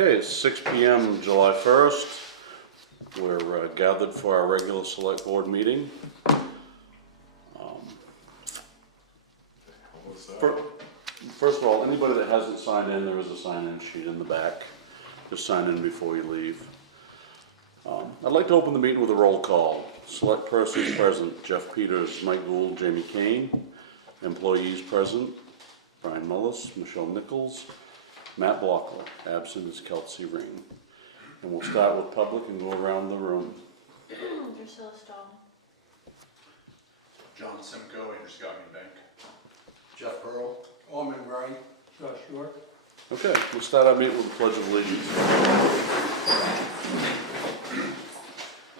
Okay, it's 6 p.m. July 1st. We're gathered for our regular select board meeting. First of all, anybody that hasn't signed in, there is a sign-in sheet in the back. Just sign in before you leave. I'd like to open the meeting with a roll call. Select persons present: Jeff Peters, Mike Gould, Jamie Kane. Employees present: Brian Mullis, Michelle Nichols, Matt Blockler. Absent is Kelsey Ring. And we'll start with public and go around the room. Drusilla Stahl. John Simcoe, Interscoggin Bank. Jeff Pearl. Alderman Wright. Josh York. Okay, we'll start our meeting with the Pledge of Allegiance.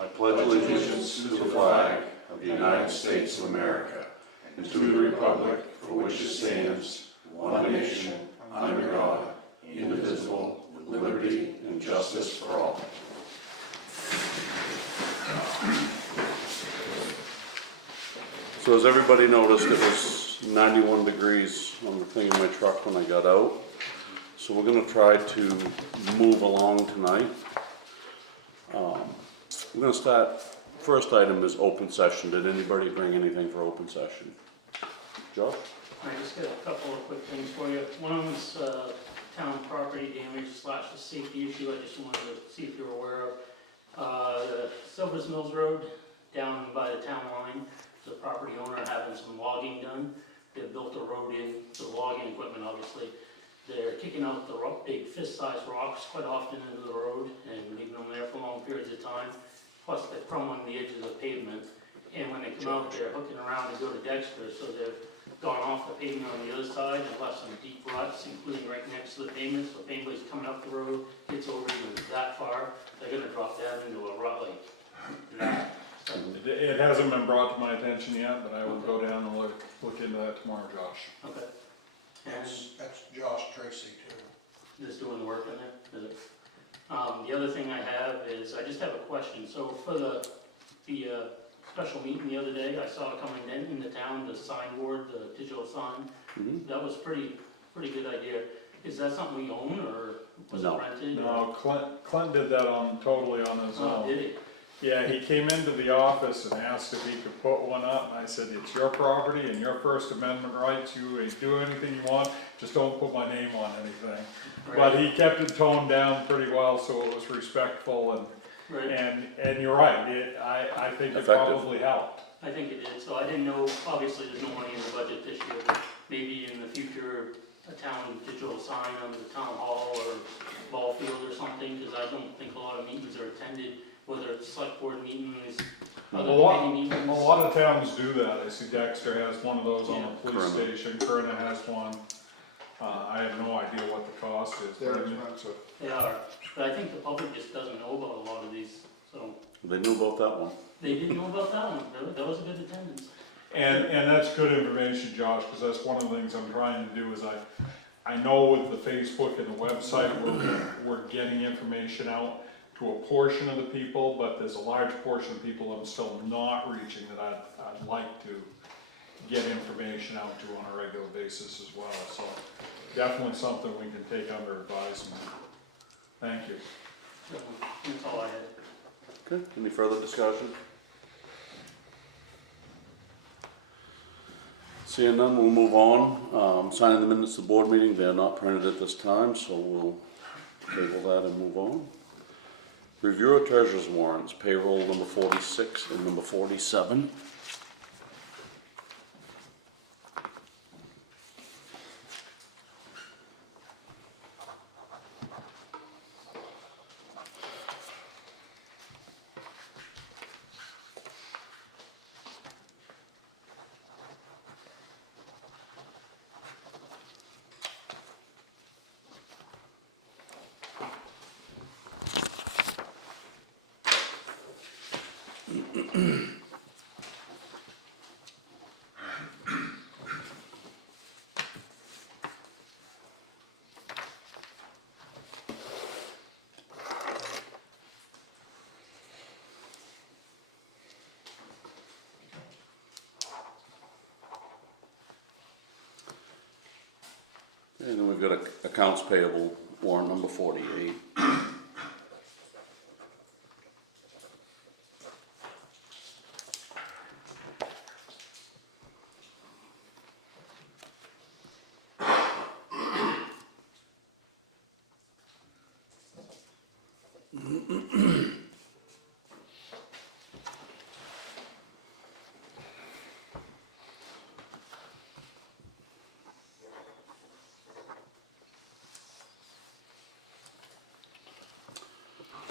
I pledge allegiance to the flag of the United States of America and to the republic for which it stands, one nation, under God, indivisible, with liberty and justice for all. So as everybody noticed, it was 91 degrees on the thing in my truck when I got out. So we're going to try to move along tonight. We're going to start, first item is open session. Did anybody bring anything for open session? Josh? I just got a couple of quick things for you. One of them is town property damage / a safety issue. I just wanted to see if you're aware of. The Silvers Mills Road down by the town line, the property owner having some logging done. They built a road in the logging equipment, obviously. They're kicking out the big fist-sized rocks quite often into the road and leaving them there for long periods of time. Plus they crumb on the edge of the pavement. And when they come out, they're hooking around to go to Dexter, so they've gone off the pavement on the other side and left some deep ruts, including right next to the pavement. So if anybody's coming up the road, gets over even that far, they're gonna drop down into a rut like that. It hasn't been brought to my attention yet, but I will go down and look into that tomorrow, Josh. Okay. And That's Josh Tracy too. just doing the work in there, is it? The other thing I have is, I just have a question. So for the special meeting the other day, I saw it coming in the town, the signboard, the digital sign. That was pretty good idea. Is that something we own, or was it No. rented? No, Clint did that totally on his Oh, own. did he? Yeah, he came into the office and asked if he could put one up, and I said, it's your property and your First Amendment rights, you do anything you want, just don't put my name on anything. But he kept it toned down pretty well, so it was respectful, Right. and you're right, I think it Effective. probably helped. I think it did. So I didn't know, obviously there's no money in the budget this year, but maybe in the future, a town digital sign on the town hall or ball field or something, because I don't think a lot of meetings are attended, whether it's select board meetings, other committee meetings. A lot of towns do that. I see Dexter has one of those on the police Corona. station, Corona has one. I have no idea what the cost is. They're but I mean, expensive. They are, but I think the public just doesn't know about a lot of these, so They knew about that one. they didn't know about that one. That was a good attendance. And that's good information, Josh, because that's one of the things I'm trying to do is I know with the Facebook and the website, we're getting information out to a portion of the people, but there's a large portion of people I'm still not reaching that I'd like to get information out to on a regular basis as well. So definitely something we can take under advisement. Thank you. So that's all I had. Okay, any further discussion? Seeing none, we'll move on. Signing the minutes of the board meeting, they're not printed at this time, so we'll table that and move on. Review of treasurer's warrants, payroll number 46 and number 47. And then we've got accounts payable warrant number 48.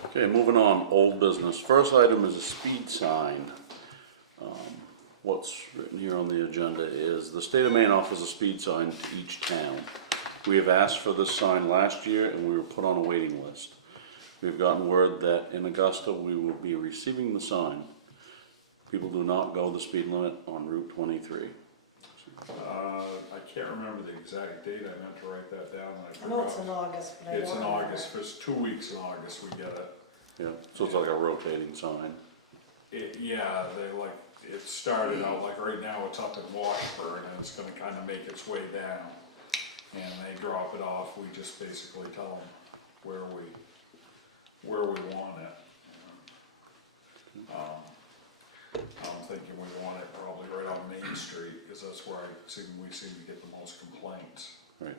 Okay, moving on, old business. First item is a speed sign. What's written here on the agenda is the state of Maine offers a speed sign to each town. We have asked for this sign last year and we were put on a waiting list. We've gotten word that in Augusta we will be receiving the sign. People do not go the speed limit on Route 23. I can't remember the exact date, I meant to write that down, and I I know it's in forgot. August, but I don't It's in remember. August, it's 2 weeks in August we get it. Yeah, so it's like a rotating sign. Yeah, it started out, like right now it's up in Washburn and it's gonna kinda make its way down. And they drop it off, we just basically tell them where we want it. I'm thinking we want it probably right on Main Street, cause that's where we seem to get the most complaints. Right.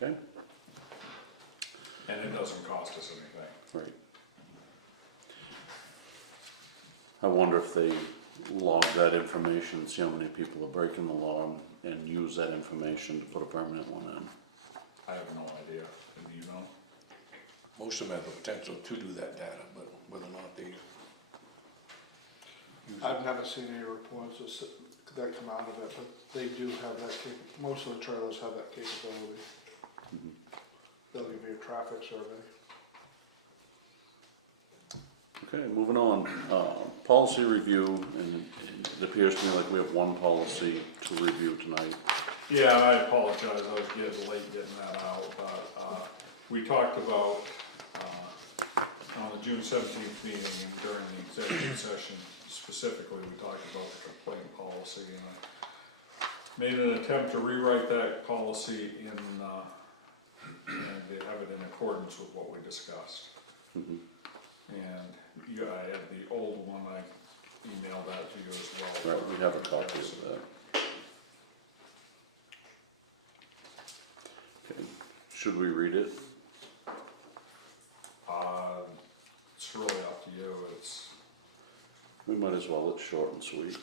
Okay, And it doesn't cost us anything. right. I wonder if they log that information, see how many people are breaking the law and use that information to put a permanent one in. I have no idea, do you know? Most of them have the potential to do that data, but whether or not they use it. I've never seen any reports that come out of it, but they do have that most of the trailers have that capability. They'll give you a traffic survey. Okay, moving on, policy review, and it appears to me like we have one policy to review tonight. Yeah, I apologize, I was getting late getting that out, but, we talked about, on the June 17th meeting and during the executive session specifically, we talked about the complaint policy, and I made an attempt to rewrite that policy and have it in accordance with what we discussed. Mhm. And I have the old one, I emailed that to you as well. Right, we have a copy of that. Okay, should we read it? It's really up to you, We might as well, it's short and sweet.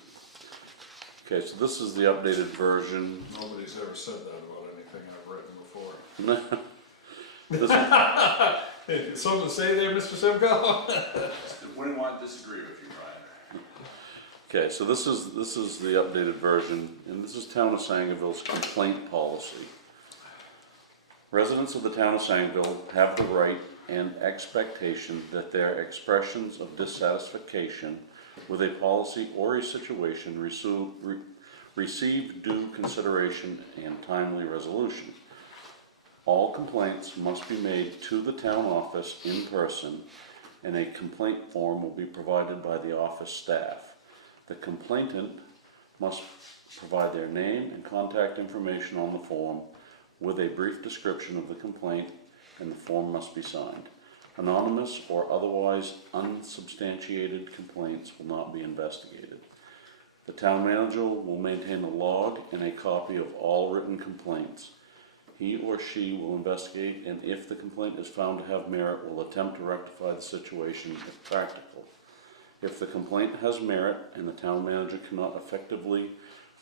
Okay, so this is the updated version. nobody's ever said that about anything I've written before. This, Something to say there, Mr. Simcoe? Wouldn't want to disagree with you, Brian. okay, so this is the updated version, and this is Town of Sangerville's complaint policy. Residents of the Town of Sangerville have the right and expectation that their expressions of dissatisfaction with a policy or a situation receive due consideration and timely resolution. All complaints must be made to the town office in person, and a complaint form will be provided by the office staff. The complainant must provide their name and contact information on the form with a brief description of the complaint, and the form must be signed. Anonymous or otherwise unsubstantiated complaints will not be investigated. The town manager will maintain a log and a copy of all written complaints. He or she will investigate, and if the complaint is found to have merit, will attempt to rectify the situation if practical. If the complaint has merit and the town manager cannot effectively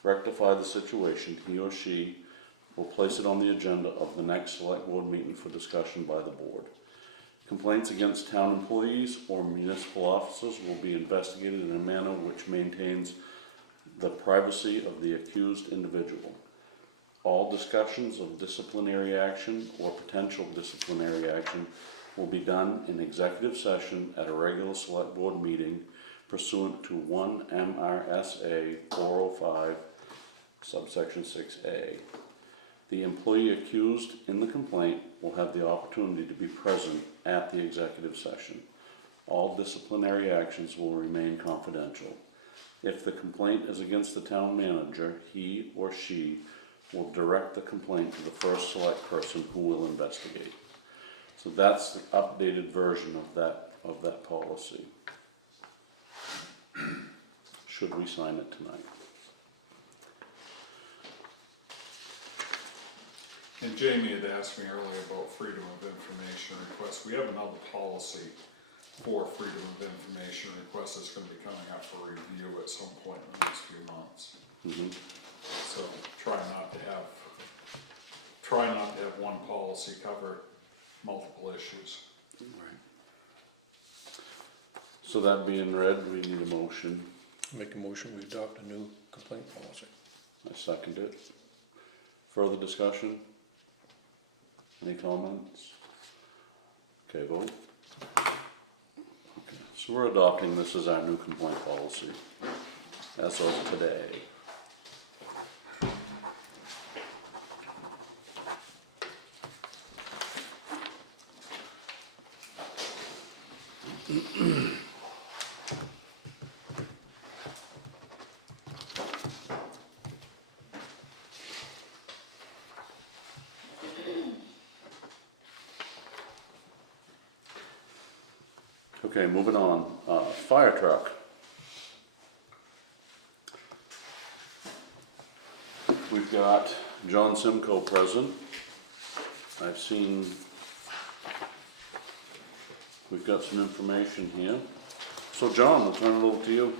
rectify the situation, he or she will place it on the agenda of the next select board meeting for discussion by the board. Complaints against town employees or municipal officers will be investigated in a manner which maintains the privacy of the accused individual. All discussions of disciplinary action or potential disciplinary action will be done in executive session at a regular select board meeting pursuant to 1 MRSA 405 subsection 6A. The employee accused in the complaint will have the opportunity to be present at the executive session. All disciplinary actions will remain confidential. If the complaint is against the town manager, he or she will direct the complaint to the first select person who will investigate. So that's the updated version of that policy. Should we sign it tonight? And Jamie had asked me earlier about freedom of information requests. We have another policy for freedom of information requests that's gonna be coming up for review at some point in the next few months. Mhm. So try not to have one policy cover multiple issues. Right. So that being read, we need a motion. Make a motion, we adopt a new complaint policy. I second it. Further discussion? Any comments? Okay, vote. Okay, so we're adopting this as our new complaint policy, as of today. Okay, moving on, fire truck. We've got John Simcoe present. I've seen, we've got some information here. So John, we'll turn it over to you.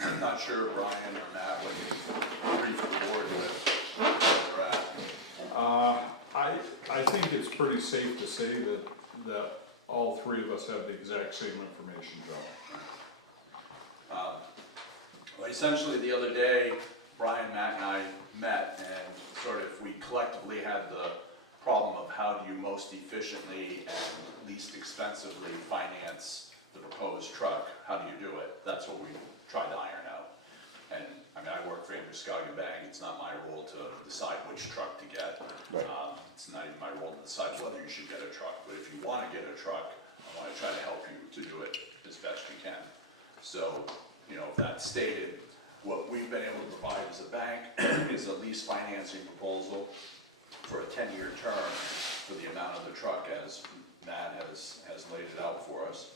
I'm not sure Brian or Matt would brief the board with where they're at. I think it's pretty safe to say that all three of us have the exact same information, John. Well, essentially, the other day, Brian, Matt, and I met, and sort of we collectively had the problem of how do you most efficiently and least expensively finance the proposed truck? How do you do it? That's what we tried to iron out. And I mean, I work for Androscoggin Bank. It's not my role to decide which truck to get. Right. It's not even my role to decide whether you should get a truck. But if you want to get a truck, I want to try to help you to do it as best you can. So, you know, that stated, what we've been able to provide as a bank is a lease financing proposal for a 10-year term for the amount of the truck as Matt has laid it out for us,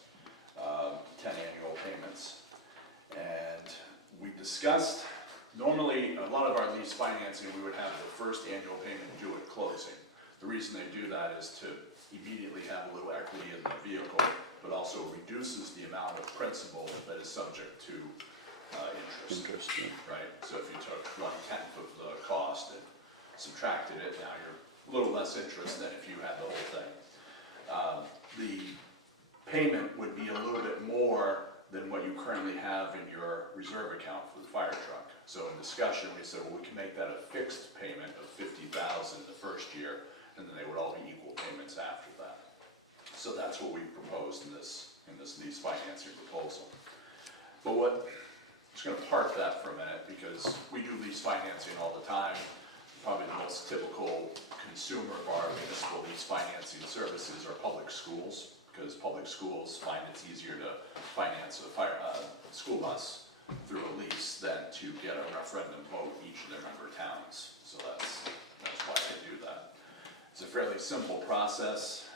10 annual payments. And we discussed, normally a lot of our lease financing, we would have the first annual payment due at closing. The reason they do that is to immediately have a little equity in the vehicle, but also reduces the amount of principal that is subject to interest. Interesting. Right, so if you took 1/10 of the cost and subtracted it, now you're a little less interest than if you had the whole thing. The payment would be a little bit more than what you currently have in your reserve account for the fire truck. So in discussion, we said, well, we can make that a fixed payment of $50,000 the first year, and then they would all be equal payments after that. So that's what we proposed in this lease financing proposal. But I'm just gonna park that for a minute, because we do lease financing all the time. Probably the most typical consumer of our municipal lease financing services are public schools, because public schools find it's easier to finance a school bus through a lease than to get a referendum vote each of their member towns. So that's why they do that. It's a fairly simple process.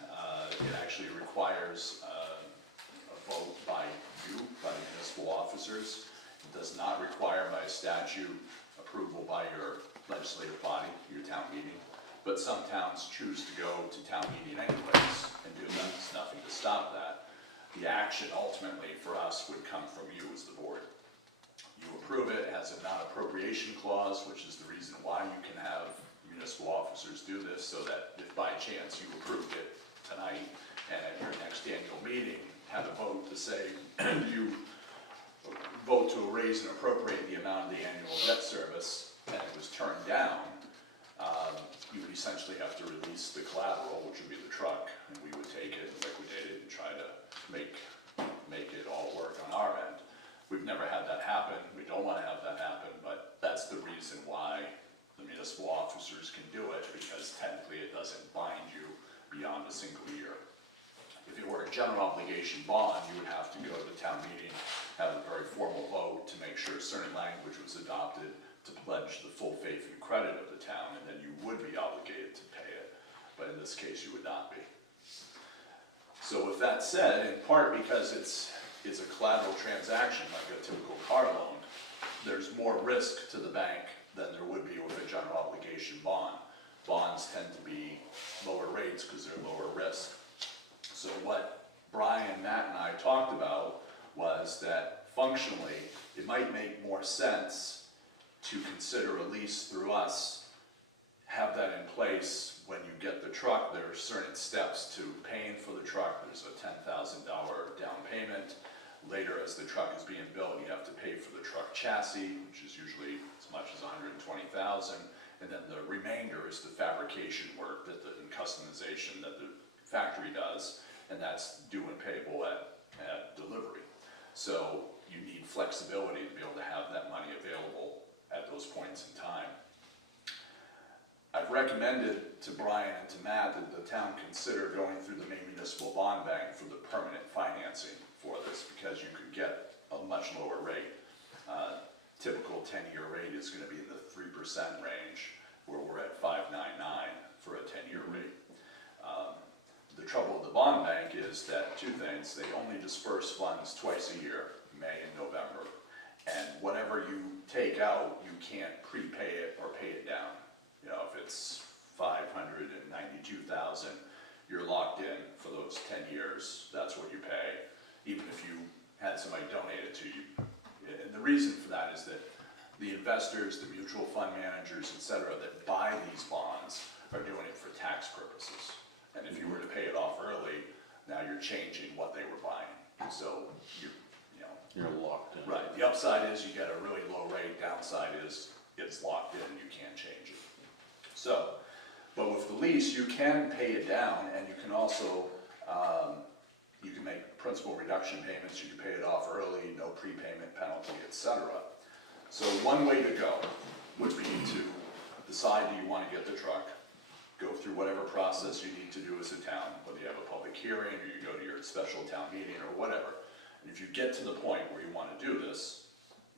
It actually requires a vote by you, by the municipal officers. It does not require by statute approval by your legislative body, your town meeting. But some towns choose to go to town meeting anyways and do that. There's nothing to stop that. The action ultimately for us would come from you as the board. You approve it, it has a non-appropriation clause, which is the reason why you can have municipal officers do this, so that if by chance you approved it tonight and at your next annual meeting had a vote to say you vote to raise and appropriate the amount of the annual debt service and it was turned down, you would essentially have to release the collateral, which would be the truck, and we would take it, liquidate it, and try to make it all work on our end. We've never had that happen. We don't want to have that happen, but that's the reason why the municipal officers can do it, because technically it doesn't bind you beyond a single year. If it were a general obligation bond, you would have to go to the town meeting, have a very formal vote to make sure certain language was adopted, to pledge the full faith and credit of the town, and then you would be obligated to pay it, but in this case, you would not be. So with that said, in part because it's a collateral transaction, like a typical car loan, there's more risk to the bank than there would be with a general obligation bond. Bonds tend to be lower rates because they're lower risk. So what Brian, Matt, and I talked about was that functionally, it might make more sense to consider a lease through us, have that in place when you get the truck. There are certain steps to paying for the truck. There's a $10,000 down payment. Later, as the truck is being built, you have to pay for the truck chassis, which is usually as much as $120,000. And then the remainder is the fabrication work and customization that the factory does, and that's due and payable at delivery. So you need flexibility to be able to have that money available at those points in time. I've recommended to Brian and to Matt that the town consider going through the Maine Municipal Bond Bank for the permanent financing for this, because you could get a much lower rate. Typical 10-year rate is going to be in the 3% range, where we're at 5.99 for a 10-year rate. The trouble with the bond bank is that two things: they only disperse funds twice a year, May and November, and whatever you take out, you can't prepay it or pay it down. You know, if it's $592,000, you're locked in for those 10 years. That's what you pay, even if you had somebody donate it to you. And the reason for that is that the investors, the mutual fund managers, et cetera, that buy these bonds are doing it for tax purposes. And if you were to pay it off early, now you're changing what they were buying. So You're locked in. right. The upside is you get a really low rate. Downside is it's locked in. You can't change it. So, but with the lease, you can pay it down, and you can also you can make principal reduction payments. You can pay it off early, no prepayment penalty, etc. So one way to go would be to decide, do you want to get the truck, go through whatever process you need to do as a town, whether you have a public hearing or you go to your special town meeting or whatever. And if you get to the point where you want to do this,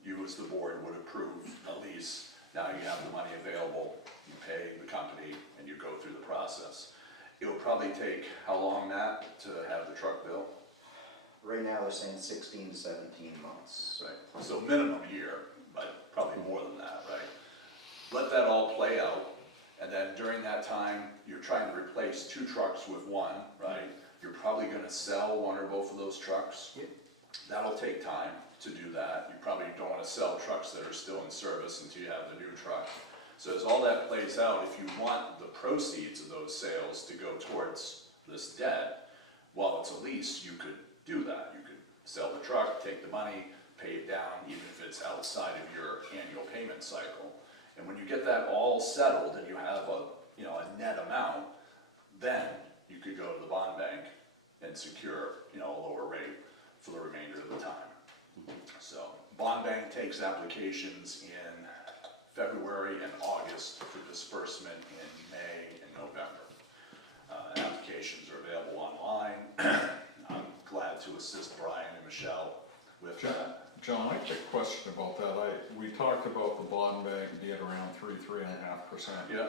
you as the board would approve a lease. Now you have the money available, you pay the company, and you go through the process. It'll probably take how long, Matt, to have the truck built? Right now, they're saying 16 to 17 months. Right. So minimum year, but probably more than that, right? Let that all play out, and then during that time, you're trying to replace 2 trucks with 1, right? You're probably gonna sell 1 or both of those trucks. Yep. That'll take time to do that. You probably don't wanna sell trucks that are still in service until you have the new truck. So as all that plays out, if you want the proceeds of those sales to go towards this debt, while it's a lease, you could do that. You could sell the truck, take the money, pay it down, even if it's outside of your annual payment cycle. And when you get that all settled and you have a net amount, then you could go to the bond bank and secure, a lower rate for the remainder of the time. So, bond bank takes applications in February and August for disbursement in May and November. Applications are available online. I'm glad to assist Brian and Michelle with that. John, I have a question about that. We talked about the bond bank being around 3.5%. Yeah.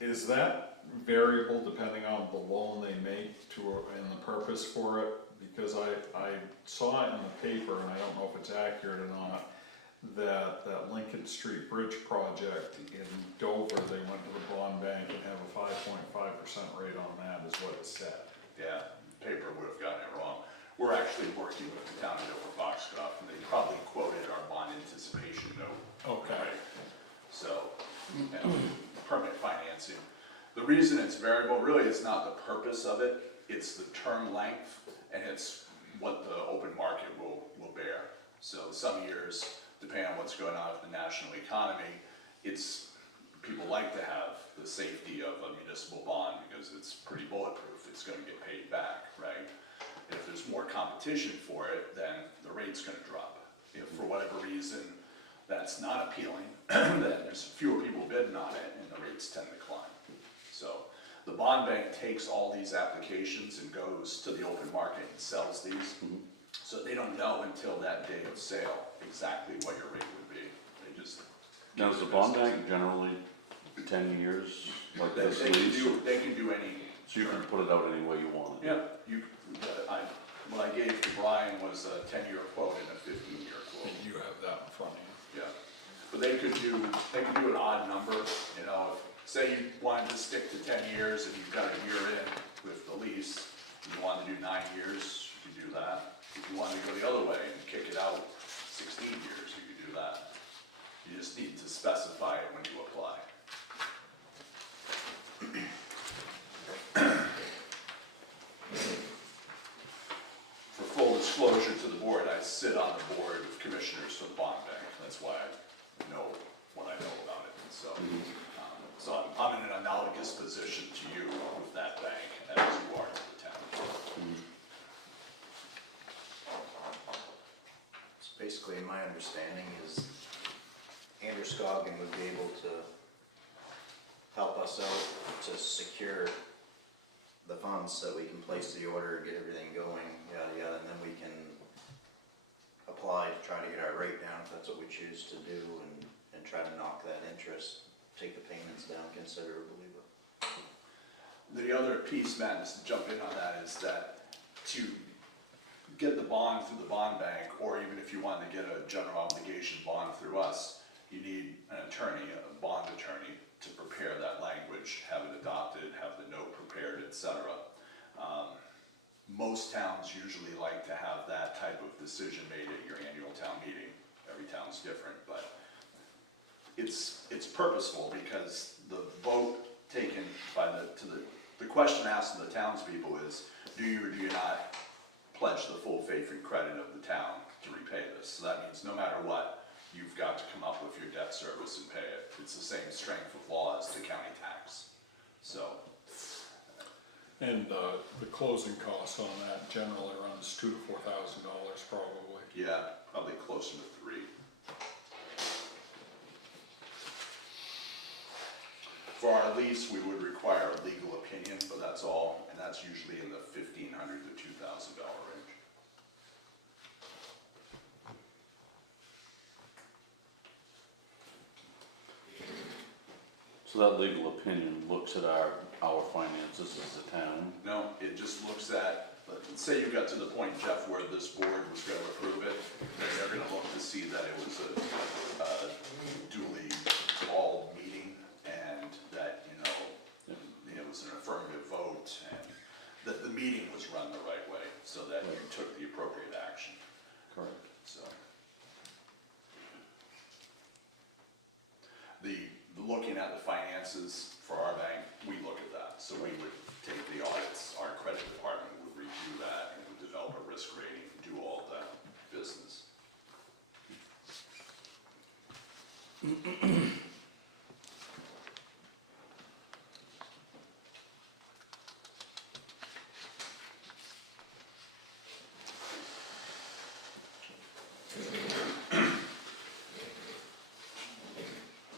Is that variable depending on the loan they make and the purpose for it? Because I saw it in the paper, and I don't know if it's accurate or not, that Lincoln Street Bridge project in Dover, they went to the bond bank and have a 5.5% rate on that, is what it said. Yeah, paper would have gotten it wrong. We're actually working with the town of Dover Foxcroft, and they probably quoted our bond anticipation note. Okay. Right? So, permanent financing. The reason it's variable really is not the purpose of it, it's the term length, and it's what the open market will bear. So some years, depending on what's going on with the national economy, people like to have the safety of a municipal bond because it's pretty bulletproof, it's gonna get paid back, right? If there's more competition for it, then the rate's gonna drop. If for whatever reason that's not appealing, then there's fewer people bidding on it and the rates tend to climb. So the bond bank takes all these applications and goes to the open market and sells these. So they don't know until that day of sale exactly what your rate would be. They just Now, is the bond bank generally 10 years, like They this can lease? do any. So you can put it out any way you want it? Yeah, what I gave to Brian was a 10-year quote and a 15-year quote. You have that in front of you. Yeah, but they could do an odd number, you know, if, say you wanted to stick to 10 years and you've got a year in with the lease, and you wanted to do 9 years, you could do that. If you wanted to go the other way and kick it out 16 years, you could do that. You just need to specify it when you apply. For full disclosure to the board, I sit on the board of commissioners for the bond bank. That's why I know what I know about it. So, so I'm in an analogous position to you with that bank as you are to the town. So basically, my understanding is Andrew Scoggin would be able to help us out to secure the funds so we can place the order, get everything going, yada yada, and then we can apply to try to get our rate down if that's what we choose to do, and try to knock that interest, take the payments down considerably. But The other piece, Matt, just to jump in on that, is that to get the bond through the bond bank, or even if you wanted to get a general obligation bond through us, you need an attorney, a bond attorney, to prepare that language, have it adopted, have the note prepared, etc. Most towns usually like to have that type of decision made at your annual town meeting. Every town's different, but it's purposeful because the vote taken by the question asked of the townspeople is, do you or do you not pledge the full faith and credit of the town to repay this? So that means no matter what, you've got to come up with your debt service and pay it. It's the same strength of law as the county tax. So, And the closing cost on that generally runs $2,000 to $4,000 probably. yeah, probably closer to 3. For our lease, we would require a legal opinion, but that's all, and that's usually in the $1,500 to $2,000 range. So that legal opinion looks at our finances as a town? No, it just looks at, let's say you got to the point, Jeff, where this board was gonna approve it, then they're gonna look to see that it was a duly called meeting, and that, it was an affirmative vote, and that the meeting was run the right way, so that you took the appropriate action, Correct. so. Looking at the finances for our bank, we look at that. So we would take the audits, our credit department would review that and would develop a risk rating, do all of that business.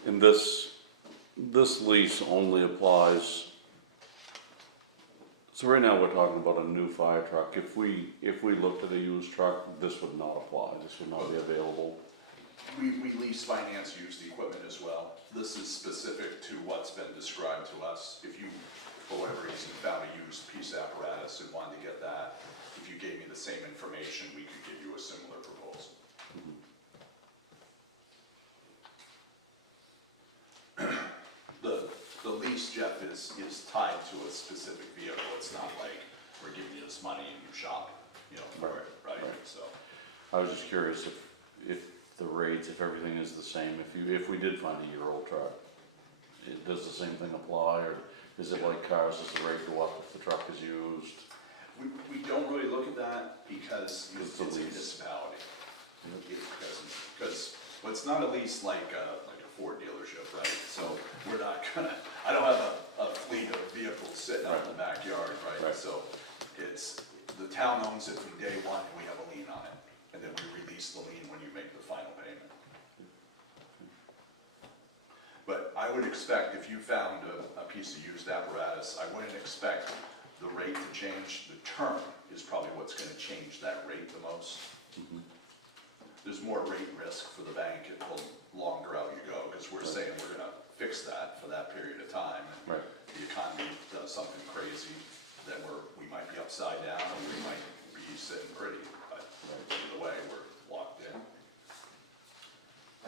And this lease only applies, so right now we're talking about a new fire truck. If we looked at a used truck, this would not apply, this would not be available. We lease finance used equipment as well. This is specific to what's been described to us. If you, for whatever reason, found a used piece of apparatus and wanted to get that, if you gave me the same information, we could give you a similar proposal. The lease, Jeff, is tied to a specific vehicle. It's not like we're giving you this money and you shop, for it, right? Right. So, I was just curious if the rates, if everything is the same, if we did find a year-old truck, does the same thing apply, or is it like cars, does the rate go up if the truck is used? we don't really look at that because it's a a lease. municipality. Because, well, it's not a lease like a Ford dealership, right? So we're not gonna, I don't have a fleet of vehicles sitting out in the backyard, right? Right. So it's, the town owns it from day one, and we have a lien on it. And then we release the lien when you make the final payment. But I would expect if you found a piece of used apparatus, I wouldn't expect the rate to change. The term is probably what's gonna change that rate the most. there's more rate risk for the bank the longer out you go, because we're saying we're gonna fix that for that period of time. Right. The economy does something crazy, then we might be upside down, and we might be sitting pretty, but either way, we're locked in.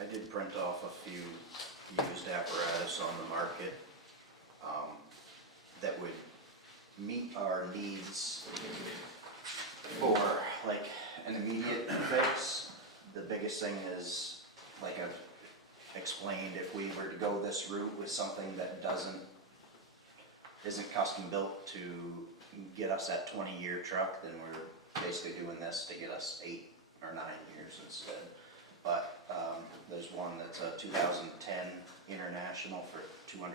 I did print off a few used apparatus on the market, that would meet our needs for like an immediate fix. The biggest thing is, like I've explained, if we were to go this route with something that isn't custom built to get us that 20-year truck, then we're basically doing this to get us 8 or 9 years instead. But there's one that's a 2010 International for $280,000.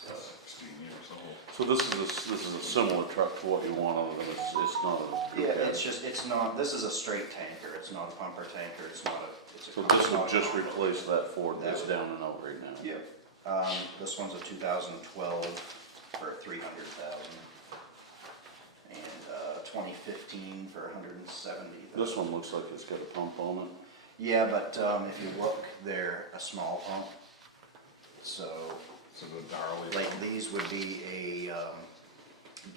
So 16 years old. So this is a similar truck to what you want, other than it's not a. yeah, it's not. This is a straight tanker. It's not a pumper tanker. It's not a. It's a. So this it's would not a just pumper. replace that Ford that's That would- down and out right now. Yep. This one's a 2012 for $300,000, and 2015 for $170,000. This one looks like it's got a pump on it. Yeah, but if you look, they're a small pump. So, So the Darley. like these would be a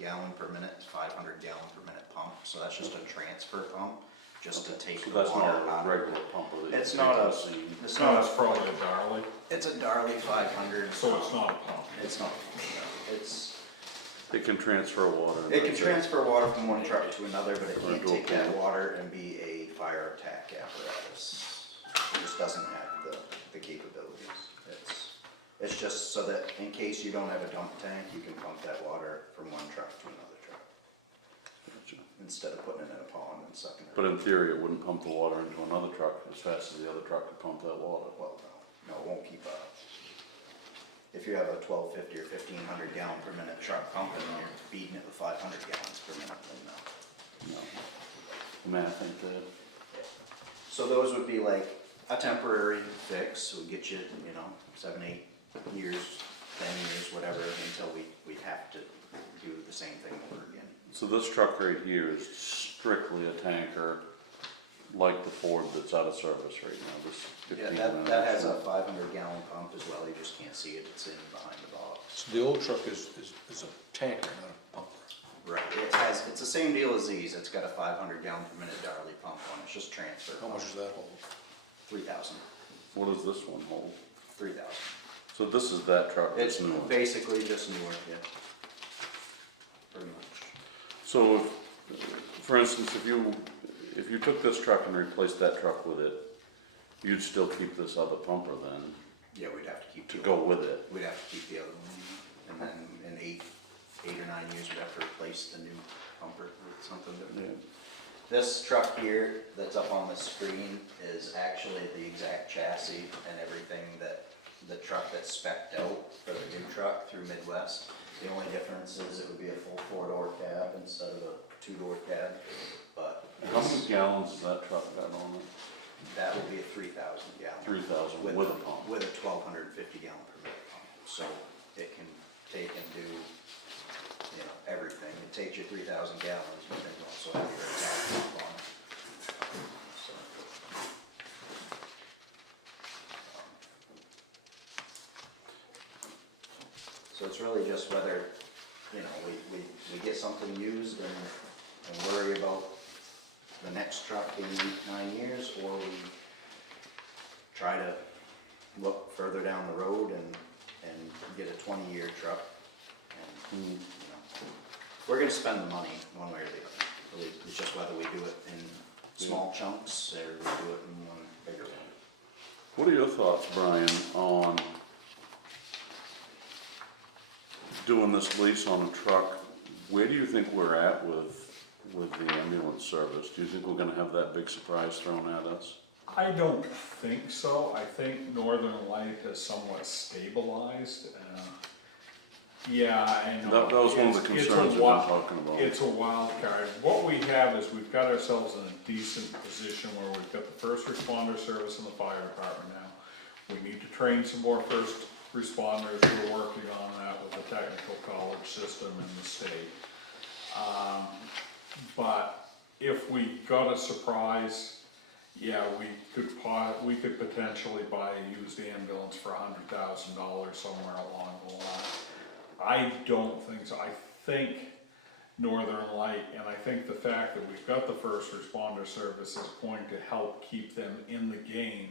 gallon per minute, 500 gallon per minute pump. So that's just a transfer pump, just to take So the that's water not out a of it. regular pump that you It's take not to a- the scene. It's No, not. that's probably a Darley, It's a Darley 500. so it's not a pump. It's not. No, it's. It can transfer water. It can that's transfer water from one truck to another, but it Or can't do a take that pull. water and be a fire attack apparatus. It just doesn't have the capabilities. It's just so that in case you don't have a dump tank, you can pump that water from one truck to another truck, Gotcha. instead of putting it in a pond and sucking it. But in theory, it wouldn't pump the water into another truck as fast as the other truck could pump that water. Well, no, it won't keep up. If you have a 1250 or 1500 gallon per minute truck pumping and you're feeding it with 500 gallons per minute, then no. No. The math ain't there. So those would be like a temporary fix, would get you, 7, 8 years, 10 years, whatever, until we'd have to do the same thing over again. So this truck right here is strictly a tanker, like the Ford that's out of service right now, this Yeah, 15. that has a 500 gallon pump as well, you just can't see it, it's in behind the box. So the old truck is a tanker, not a pumper. Right, it's the same deal as these, it's got a 500 gallon per minute Darley pump on it, it's just transfer. How much does that hold? 3,000, What does this one hold? 3,000. So this is that truck It's that's new. basically just newer, yeah. Pretty much. So if, for instance, if you took this truck and replaced that truck with it, you'd still keep this other pumper then, Yeah, we'd have to keep. to the go old- with it. We'd have to keep the other one, and then in 8 or 9 years, we'd have to replace the new pumper with something Yeah. different. This truck here that's up on the screen is actually the exact chassis and everything that the truck that's spec'd out for the new truck through Midwest. The only difference is it would be a full 4-door cab instead of a 2-door cab, but How many gallons does that truck got on it? that would be a 3,000 gallon. 3,000 with a pump. With a 1,250 gallon per minute pump, so it can take and do, everything. It takes you 3,000 gallons, but then you also have your attack pump on it. So, So it's really just whether, we get something used and worry about the next truck in 9 years, or we try to look further down the road and get a 20-year truck. And, we're gonna spend the money one way or the other. Really, it's just whether we do it in small chunks or we do it in one bigger one. What are your thoughts, Brian, on doing this lease on a truck? Where do you think we're at with the ambulance service? Do you think we're gonna have that big surprise thrown at us? I don't think so. I think Northern Light has somewhat stabilized. Yeah, I know. That was one of the It's a concerns we've been wild- talking about. It's a wild card. What we have is we've got ourselves in a decent position where we've got the first responder service in the fire department now. We need to train some more first responders. We're working on that with the technical college system in the state. But if we got a surprise, yeah, we could potentially buy a used ambulance for $100,000 somewhere along the line. I don't think so. I think Northern Light, and I think the fact that we've got the first responder service is going to help keep them in the game,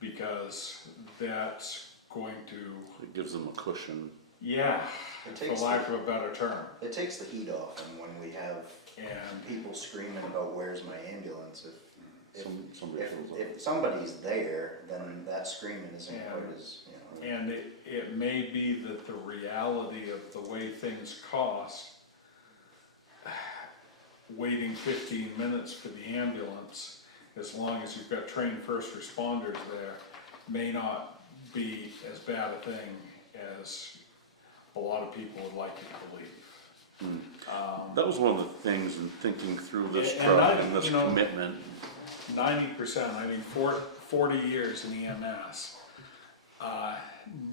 because that's going to, It gives them a cushion. yeah, It for takes, lack of a better term. it takes the heat off, and when we have And people screaming about where's my ambulance, if, Somebody feels like. if somebody's there, then that screaming isn't Yeah. quite as, you know. And it may be that the reality of the way things cost, waiting 15 minutes for the ambulance, as long as you've got trained first responders there, may not be as bad a thing as a lot of people would like you to believe. That was one of the things in thinking through this And truck I- and this you know, commitment. 90%, I mean, 40 years in EMS,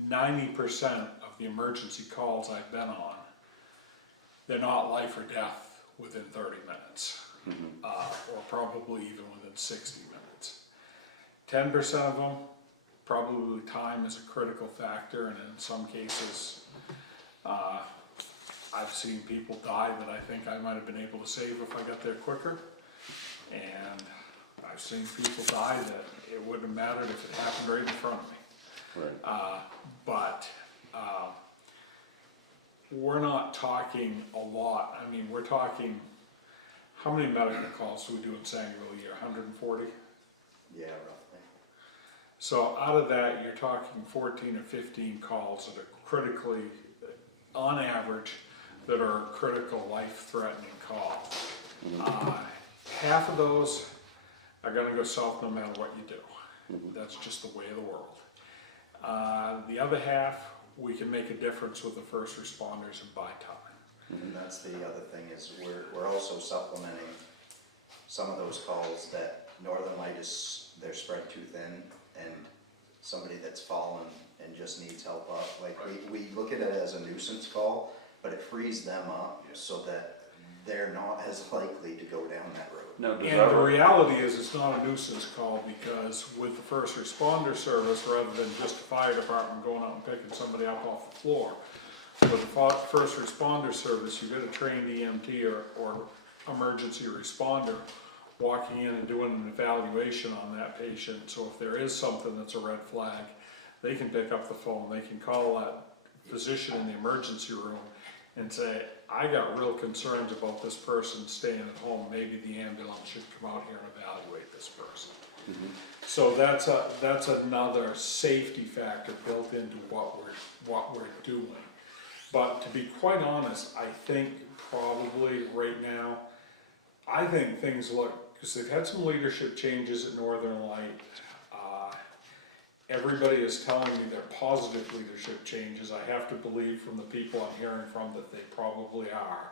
90% of the emergency calls I've been on, they're not life or death within 30 minutes, or probably even within 60 minutes. 10% of them, probably time is a critical factor, and in some cases, I've seen people die that I think I might have been able to save if I got there quicker. And I've seen people die that it wouldn't have mattered if it happened right in front of me. Right. But we're not talking a lot. I mean, we're talking, how many medical calls do we do in Sangerville a year? 140? Yeah, roughly. So out of that, you're talking 14 or 15 calls that are critically, on average, that are a critical life-threatening call. Half of those are gonna go south no matter what you do. That's just the way of the world. The other half, we can make a difference with the first responders and buy time. And that's the other thing, is we're also supplementing some of those calls that Northern Light is, they're spread too thin, and somebody that's fallen and just needs help up. Like, we look at it as a nuisance call, but it frees them up so that they're not as likely to go down that road. Now, does And that the reality is, it's not a nuisance call, because with the first responder service, rather than just the fire department going out and picking somebody up off the floor, with the first responder service, you get a trained EMT or emergency responder walking in and doing an evaluation on that patient. So if there is something that's a red flag, they can pick up the phone, they can call that physician in the emergency room and say, I got real concerns about this person staying at home, maybe the ambulance should come out here and evaluate this person. So that's another safety factor built into what we're doing. But to be quite honest, I think probably right now, I think things look, because they've had some leadership changes at Northern Light. Everybody is telling me they're positive leadership changes. I have to believe from the people I'm hearing from that they probably are.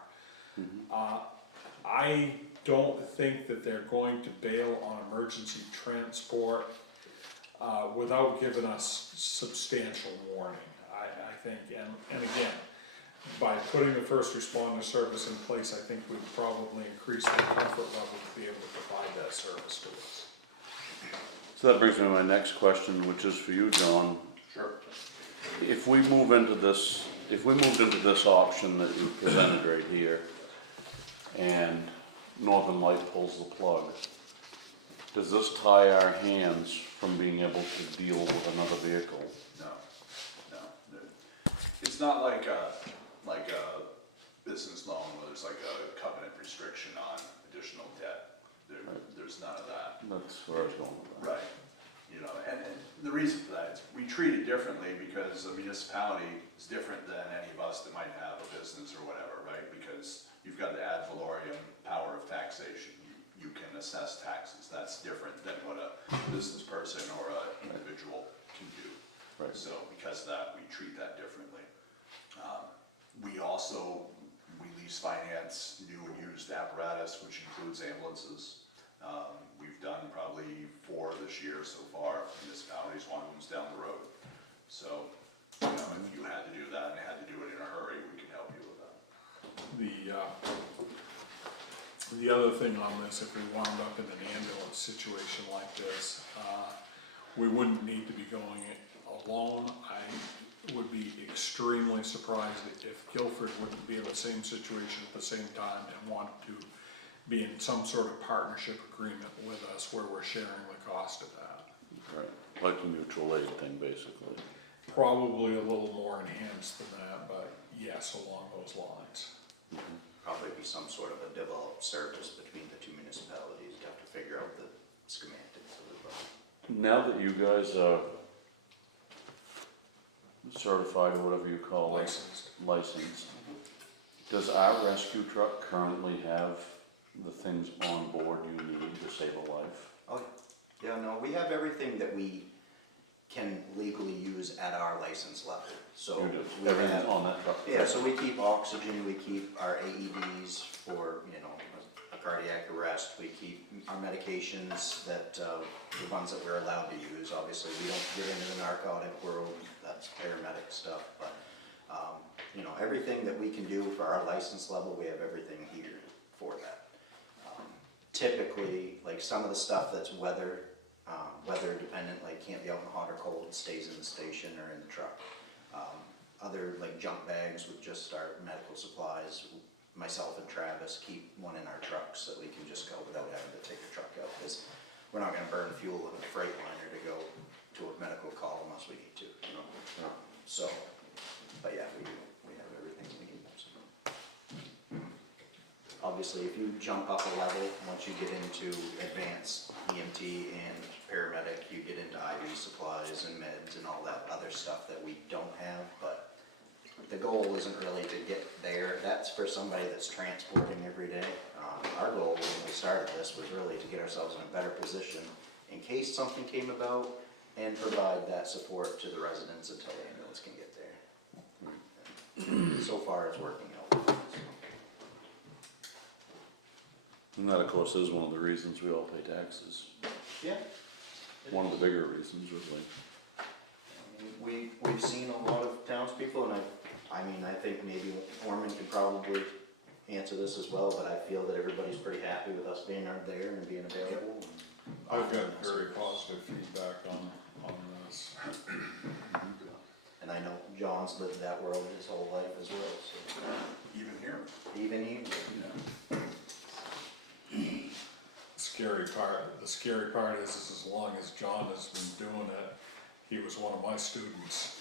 I don't think that they're going to bail on emergency transport without giving us substantial warning, I think. And again, by putting the first responder service in place, I think we'd probably increase the comfort level to be able to provide that service to us. So that brings me to my next question, which is for you, John. Sure. If we moved into this option that you presented right here, and Northern Light pulls the plug, does this tie our hands from being able to deal with another vehicle? No. It's not like a business loan where there's like a covenant restriction on additional debt. There's none of that. That's where I was going with that. Right. You know, and the reason for that is we treat it differently because a municipality is different than any of us that might have a business or whatever, right? Because you've got the ad valorem power of taxation. You can assess taxes. That's different than what a business person or an individual can do. Right. So because of that, we treat that differently. We lease finance new and used apparatus, which includes ambulances. We've done probably 4 this year so far. Municipalities, one of them's down the road. So, you know, if you had to do that and had to do it in a hurry, we can help you with that. The other thing on this, if we wound up in an ambulance situation like this, we wouldn't need to be going it alone. I would be extremely surprised if Guilford wouldn't be in the same situation at the same time and want to be in some sort of partnership agreement with us where we're sharing the cost of that. Right, like a mutual aid thing, basically. Probably a little more enhanced than that, but yes, along those lines. Probably be some sort of a developed service between the two municipalities. You have to figure out the schematics of it. Now that you guys are certified, or whatever you call it, licensed, does our rescue truck currently have the things on board you need to save a life? Oh, yeah, no, we have everything that we can legally use at our license level. So You do, we everything's have, on that truck? yeah, so we keep oxygen, we keep our AEDs for, you know, a cardiac arrest, we keep our medications that, the ones that we're allowed to use. Obviously, we don't get into the narcotic world, that's paramedic stuff, but, you know, everything that we can do for our license level, we have everything here for that. Typically, like some of the stuff that's weather dependent, like can't be out in the hot or cold, stays in the station or in the truck. Other like junk bags with just our medical supplies, myself and Travis keep one in our truck so that we can just go without having to take the truck out, because we're not gonna burn fuel in a freight liner to go to a medical call unless we need to, you know? So, but yeah, we have everything we need. So. Obviously, if you jump up a level, once you get into advanced EMT and paramedic, you get into IV supplies and meds and all that other stuff that we don't have, but the goal isn't really to get there. That's for somebody that's transporting every day. Our goal when we started this was really to get ourselves in a better position in case something came about and provide that support to the residents until the ambulance can get there. So far, it's working out. And that, of course, is one of the reasons we all pay taxes. Yeah. One of the bigger reasons, really. I mean, we've seen a lot of townspeople, and I think maybe Orman could probably answer this as well, but I feel that everybody's pretty happy with us being out there and being available. I've got very positive feedback on this. And I know John's lived that world his whole life as well, so. Even here. Even he, The scary part is as long as John has been doing it, he was one of my students.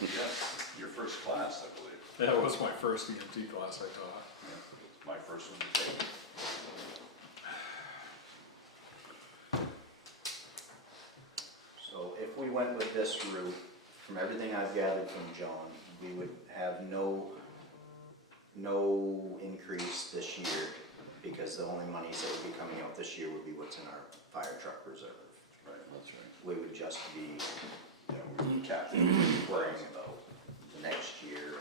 Yes, your first class, I believe. That was my first EMT class I taught. My first one to take. so if we went with this route, from everything I've gathered from John, we would have no increase this year, because the only monies that would be coming out this year would be what's in our fire truck reserve. Right, that's right. We would just be Yeah, we captured worrying about the next year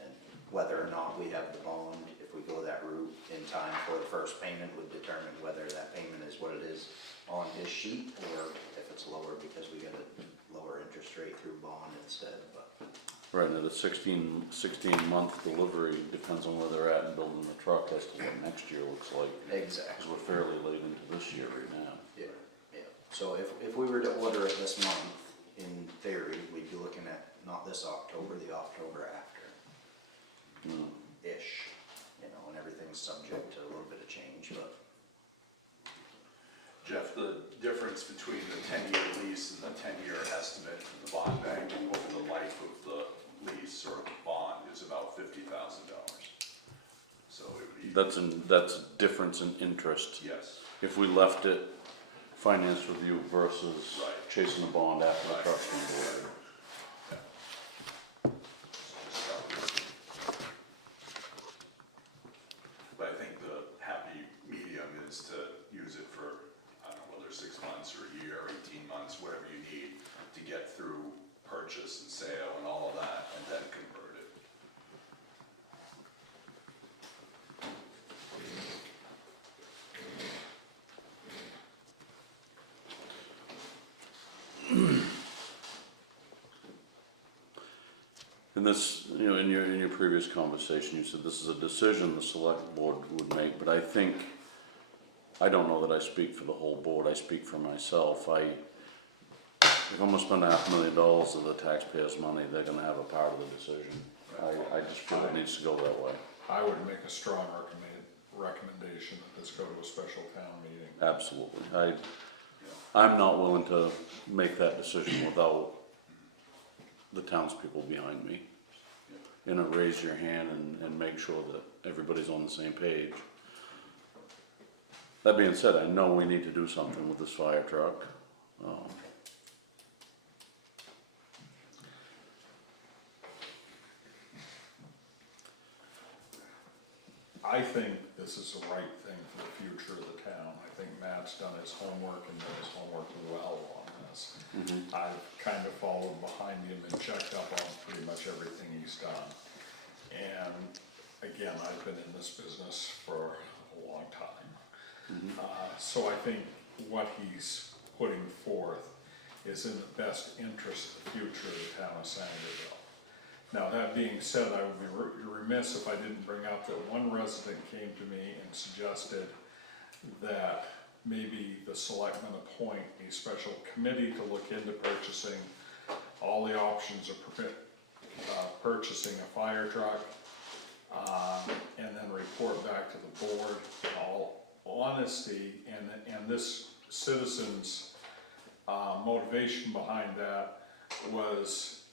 and whether or not we have the bond. If we go that route in time for the first payment would determine whether that payment is what it is on his sheet, or if it's lower because we get a lower interest rate through bond instead, but. Right, and at a 16-month delivery, depends on where they're at in building the truck as to what next year looks like. Because Exactly. we're fairly late into this year right now. Yeah, yeah. So if we were to order it this month, in theory, we'd be looking at not this October, the October after. Ish, you know, and everything's subject to a little bit of change, but. Jeff, the difference between the 10-year lease and the 10-year estimate from the bond bank over the life of the lease or bond is about $50,000. So it would be. That's a difference in interest. Yes, If we left it finance review versus Right. chasing the bond after the Right. truck's been delivered. but I think the happy medium is to use it for, I don't know, whether 6 months or a year, 18 months, whatever you need to get through purchase and sale and all of that, and then convert it. in this, you know, in your previous conversation, you said this is a decision the select board would make, but I don't know that I speak for the whole board, I speak for myself. If I'm gonna spend $500,000 of the taxpayers' money, they're gonna have a part of the decision. I just feel it needs to go that way. I would make a strong recommendation that this go to a special town meeting. Absolutely. I'm not willing to make that decision without the townspeople behind me. You know, raise your hand and make sure that everybody's on the same page. That being said, I know we need to do something with this fire truck. I think this is the right thing for the future of the town. I think Matt's done his homework and done his homework well on this. I've kind of followed behind him and checked up on pretty much everything he's done. And again, I've been in this business for a long time. So I think what he's putting forth is in the best interest of the future of the town of Sangerville. Now, that being said, I would be remiss if I didn't bring up that one resident came to me and suggested that maybe the selectmen appoint a special committee to look into purchasing all the options of purchasing a fire truck, and then report back to the board. In all honesty, and this citizen's motivation behind that was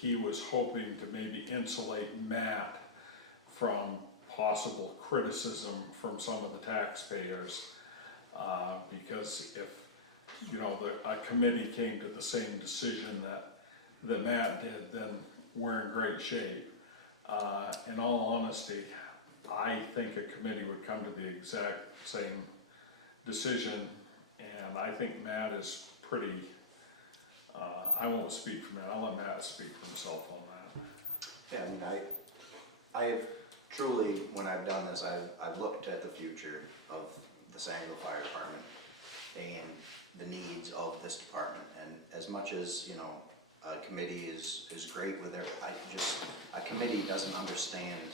he was hoping to maybe insulate Matt from possible criticism from some of the taxpayers, because if, you know, a committee came to the same decision that Matt did, then we're in great shape. In all honesty, I think a committee would come to the exact same decision, and I think Matt is pretty, I won't speak for Matt, I'll let Matt speak for himself on that. Yeah, I mean, I have truly, when I've done this, I've looked at the future of the Sangerville Fire Department and the needs of this department, and as much as, you know, a committee is great with it, a committee doesn't understand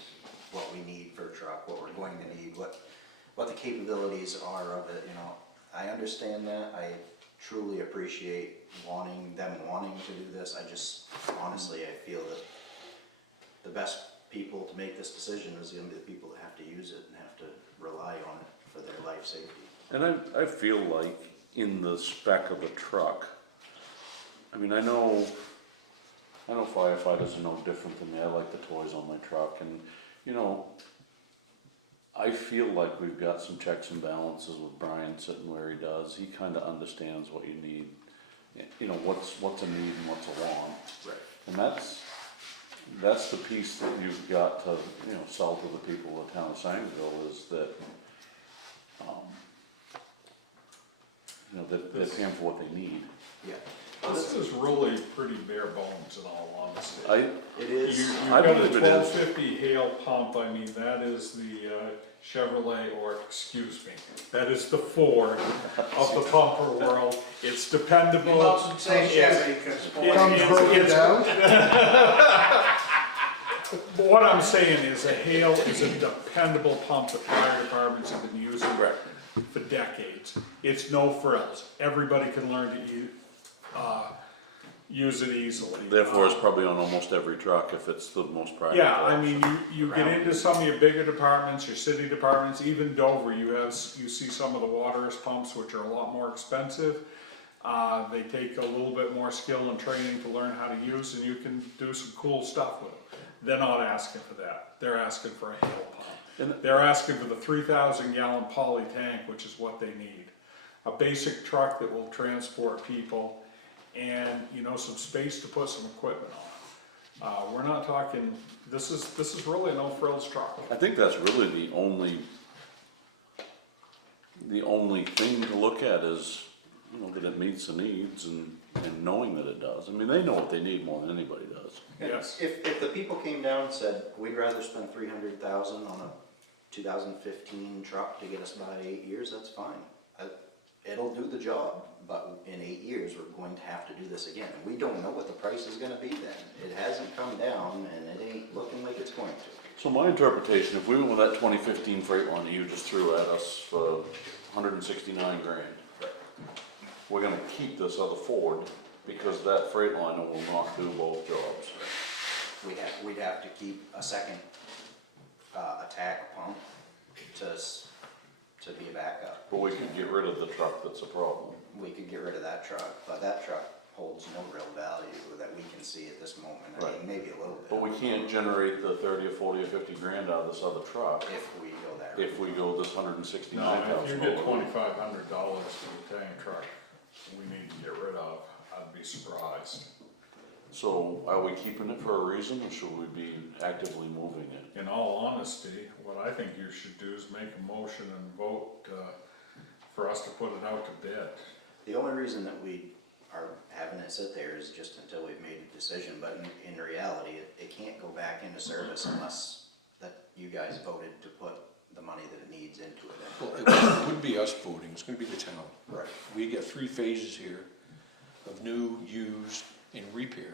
what we need for a truck, what we're going to need, what the capabilities are of it, you know. I understand that, I truly appreciate wanting to do this. I just, honestly, I feel that the best people to make this decision is gonna be the people that have to use it and have to rely on it for their life safety. And I feel like in the spec of the truck, I mean, I know firefighters are no different than me. I like the toys on my truck, and, you know, I feel like we've got some checks and balances with Brian sitting where he does. He kind of understands what you need, you know, what's a need and what's a want. Right. And that's the piece that you've got to, you know, sell to the people of the town of Sangerville, is that, you know, that they're paying for what they need. Yeah. This is really pretty bare bones, in all honesty. It is. You've I got a believe it is. 1250 Hale pump, I mean, that is the Chevrolet, or excuse me, that is the Ford of the pumper world. It's dependable. Say Chevy, comes broken down. What I'm saying is a Hale is a dependable pump that fire departments have been using for decades. It's no frills. Everybody can learn to use it easily. Therefore, it's probably on almost every truck if it's the most practical. Yeah, I mean, you get into some of your bigger departments, your city departments, even Dover, you see some of the waterless pumps, which are a lot more expensive. They take a little bit more skill and training to learn how to use, and you can do some cool stuff with them. They're not asking for that. They're asking for a Hale pump. They're asking for the 3,000 gallon poly tank, which is what they need. A basic truck that will transport people, and, you know, some space to put some equipment on. We're not talking, this is really a no frills truck. I think that's really the only thing to look at is, you know, that it meets the needs, and knowing that it does. I mean, they know what they need more than anybody does. Yes. If the people came down and said, we'd rather spend $300,000 on a 2015 truck to get us by 8 years, that's fine. It'll do the job, but in 8 years, we're going to have to do this again. We don't know what the price is gonna be then. It hasn't come down, and it ain't looking like it's going to. So my interpretation, if we went with that 2015 Freightliner you just threw at us for 169 grand, we're gonna keep this other Ford because that Freightliner will not do both jobs. We'd have to keep a second, attack pump to be a backup. But we could get rid of the truck that's a problem. We could get rid of that truck, but that truck holds no real value that we can see at this moment. I mean, Right. maybe a little bit. But we can't generate the 30 or 40 or 50 grand out of this other truck If we go that route. if we go this No, if you $169,000. get $2,500 for the tank truck we need to get rid of, I'd be surprised. So are we keeping it for a reason or should we be actively moving it? In all honesty, what I think you should do is make a motion and vote, for us to put it out to bid. The only reason that we are having it sit there is just until we've made a decision, but in reality, it can't go back into service unless that you guys voted to put the money that it needs into it. Well, it wouldn't be us voting, it's gonna be the town. Right. We get 3 phases here of new, used, and repair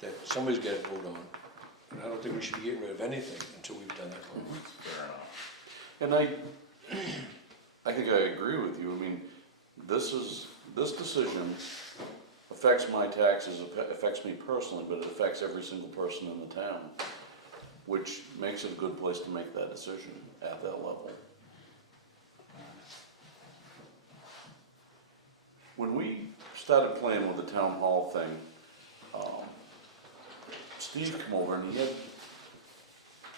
that somebody's gotta vote on. And I don't think we should be getting rid of anything until we've done that. Fair enough. And I think I agree with you. I mean, this decision affects my taxes, affects me personally, but it affects every single person in the town, which makes it a good place to make that decision at that level. When we started playing with the town hall thing, Steve came over and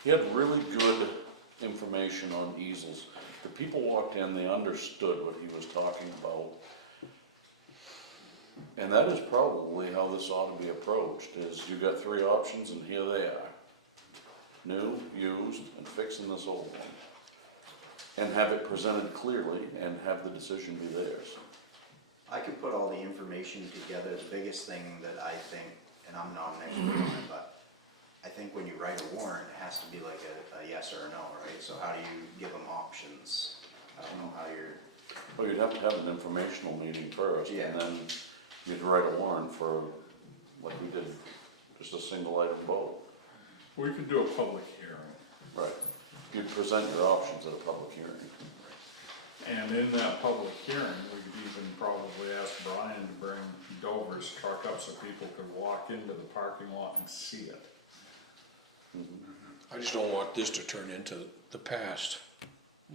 he had really good information on easels. The people walked in, they understood what he was talking about. And that is probably how this ought to be approached, is you got 3 options and here they are. New, used, and fixing this old one. And have it presented clearly and have the decision be theirs. I could put all the information together. The biggest thing that I think, and I'm not an expert on it, but I think when you write a warrant, it has to be like a yes or a no, right? So how do you give them options? I don't know how you're, Well, you'd have to have an informational meeting first, Yeah. and then you'd write a warrant for, like we did, just a single item vote. We could do a public hearing, Right. You'd present your options at a public hearing. and in that public hearing, we could even probably ask Brian to bring Dover's truck up so people could walk into the parking lot and see it. I just don't want this to turn into the past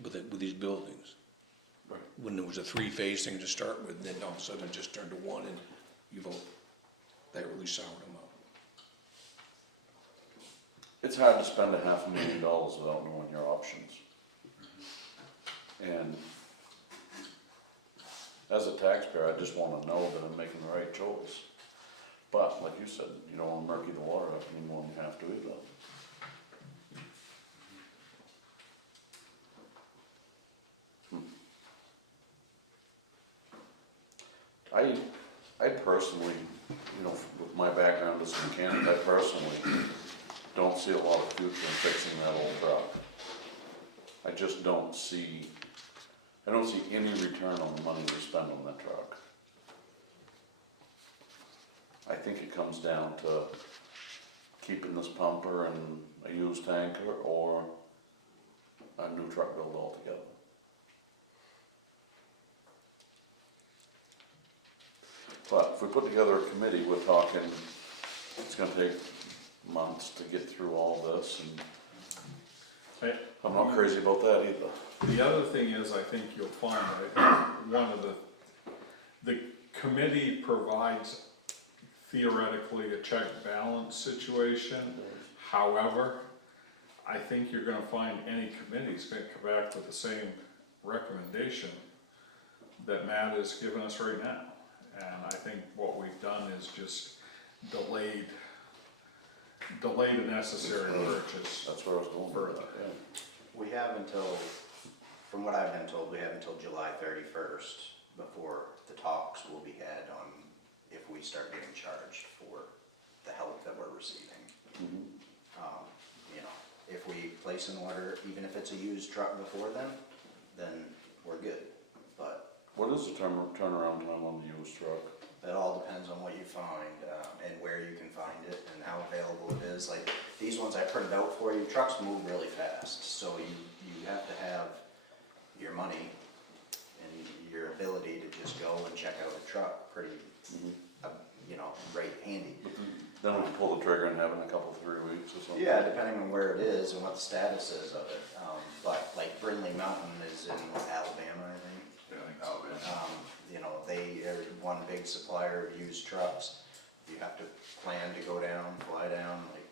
with these buildings. Right. When there was a 3-phase thing to start with, then all of a sudden it just turned to one and you vote. That really soured them up. It's hard to spend $500,000 without knowing your options. And as a taxpayer, I just wanna know that I'm making the right choice. But, like you said, you don't wanna murky the water up any more than you have to either. I personally, you know, with my background as a mechanic, I personally don't see a lot of future in fixing that old truck. I just don't see, I don't see any return on the money we spend on that truck. I think it comes down to keeping this pumper and a used tanker or a new truck build altogether. But if we put together a committee, we're talking, it's gonna take months to get through all this, and Hey, I'm not crazy about that either. the other thing is, I think you'll find, I think one of the committee provides theoretically a check balance situation. However, I think you're gonna find any committee's gonna come back with the same recommendation that Matt is giving us right now. And I think what we've done is just delayed a necessary purchase. That's where I was going with that, yeah. we have until, from what I've been told, we have until July 31st before the talks will be had on if we start getting charged for the help that we're receiving. You know, if we place an order, even if it's a used truck before then we're good. But What is the turnaround time on the used truck? it all depends on what you find, and where you can find it, and how available it is, like, these ones I printed out for you, trucks move really fast, so you have to have your money and your ability to just go and check out a truck pretty, you know, right handy. Then we can pull the trigger and have it in a couple, 3 weeks or something. Yeah, depending on where it is and what the status is of it, but like Brindley Mountain is in Alabama, I think. Yeah, I think that would be. You know, they are one big supplier of used trucks. You have to plan to go down, fly down, like,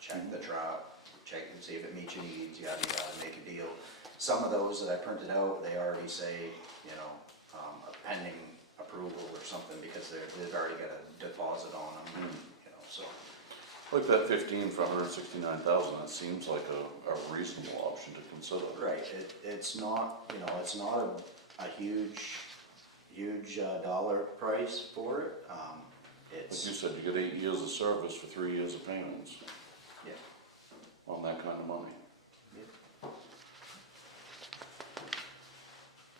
check the truck, check and see if it meets your needs, yada, yada, make a deal. Some of those that I printed out, they already say, you know, a pending approval or something, because they've already got a deposit on them, you know, so. Like that 15 for 169,000, that seems like a reasonable option to consider. Right, it's not, you know, it's not a huge dollar price for it. Like It's, you said, you get 8 years of service for 3 years of payments yeah, on that kind of money.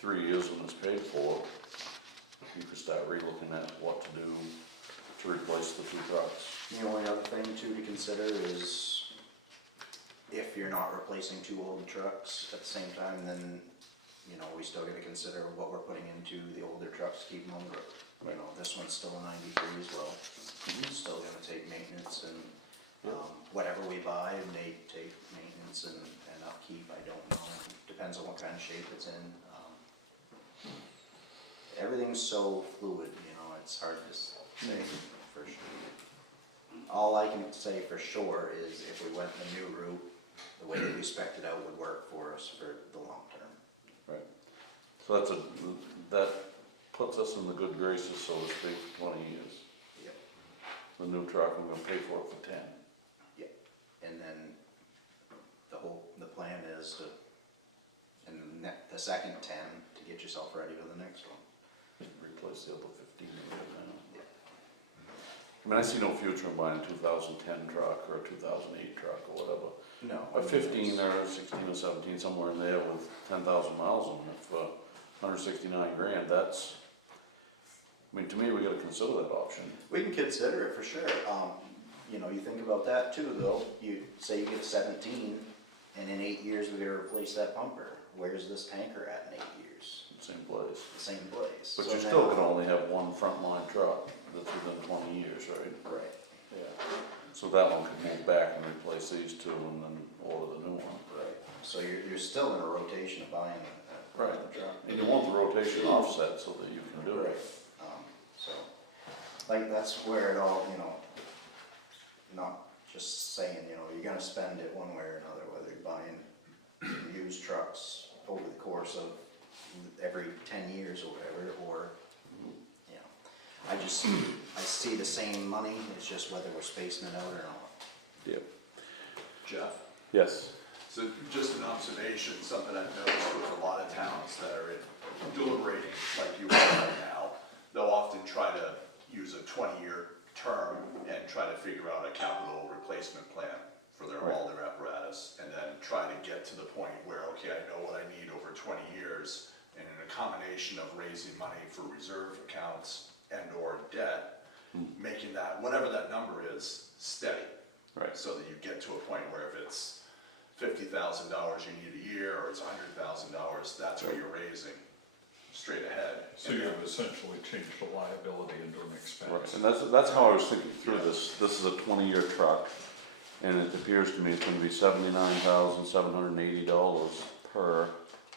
3 years when it's paid for, you could start re-looking at what to do to replace the 2 trucks. the only other thing too to consider is if you're not replacing 2 old trucks at the same time, then, you know, we still gotta consider what we're putting into the older trucks to keep them on the road. You know, this one's still a 93 as well. It's still gonna take maintenance and, whatever we buy may take maintenance and upkeep, I don't know. Depends on what kind of shape it's in. Everything's so fluid, you know, it's hard to say for sure. All I can say for sure is if we went the new route, the way that we spec'd it out would work for us for the long term. Right. So that puts us in the good graces, so to speak, for 20 years. Yep. The new truck, we're gonna pay for it for 10. Yep. And then the plan is to, in the second 10, to get yourself ready for the next one. Replace the other 15 we have now. Yeah. I mean, I see no future in buying a 2010 truck or a 2008 truck or whatever. No. A 15 or 16 or 17, somewhere in there with 10,000 miles on it for 169 grand, that's, I mean, to me, we gotta consider that option. We can consider it for sure. You know, you think about that too, though. You say you get a 17, and in 8 years we gotta replace that bumper. Where's this tanker at in 8 years? Same place. The same place. But So you now- still can only have one frontline truck that's within 20 years, right? Right. Yeah. So that one could move back and replace these 2 and then order the new one. Right. So you're still in a rotation of buying a Right. truck. And you want the rotation offset so that you can do Right. it. So, like, that's where it all, you know, not just saying, you know, you're gonna spend it one way or another, whether you're buying used trucks over the course of every 10 years or whatever, or, you know, I see the same money, it's just whether we're spacing it out or not. Yep. Jeff? Yes. So just an observation, something I've noticed with a lot of towns that are in deliberating like you are right now, they'll often try to use a 20-year term and try to figure out a capital replacement plan for all their apparatus, and then try to get to the point where, okay, I know what I need over 20 years, and in a combination of raising money for reserve accounts and or debt, making that, whatever that number is, steady. Right. So that you get to a point where if it's $50,000 you need a year, or it's $100,000, that's what you're raising straight ahead. So you've essentially changed the liability into an Right, expense. and that's how I was thinking through this. This is a 20-year truck, and it appears to me it's gonna be $79,780 per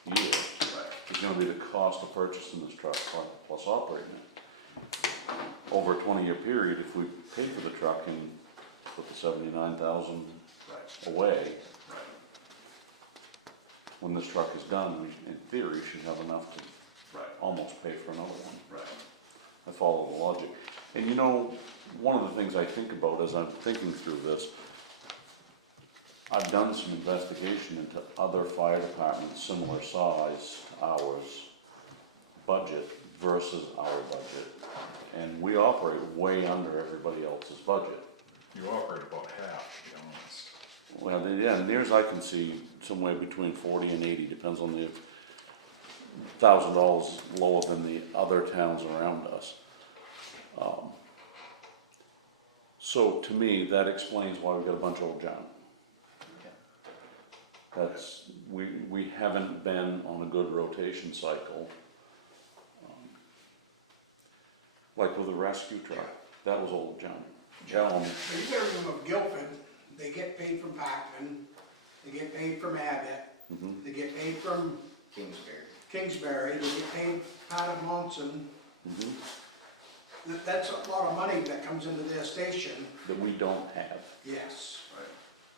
year. Right. It's gonna be the cost of purchasing this truck plus operating it. Over a 20-year period, if we pay for the truck and put the 79,000 Right. away, Right. when this truck is done, we, in theory, should have enough to Right. almost pay for another one. Right. I follow the logic. And you know, one of the things I think about as I'm thinking through this, I've done some investigation into other fire departments, similar size, ours, budget versus our budget. And we operate way under everybody else's budget. You operate about half, to be honest. Well, yeah, and near as I can see, somewhere between 40 and 80, depends on the $1,000 lower than the other towns around us. So to me, that explains why we got a bunch of old junk. Okay. That's, we haven't been on a good rotation cycle. Like with the rescue truck, that was old junk. But you gotta remember Guilford, they get paid from Parkman, they get paid from Abbott, they get paid from Kingsbury. Kingsbury, they get paid part of Monson. That's a lot of money that comes into their station, That we don't have. yes, Right.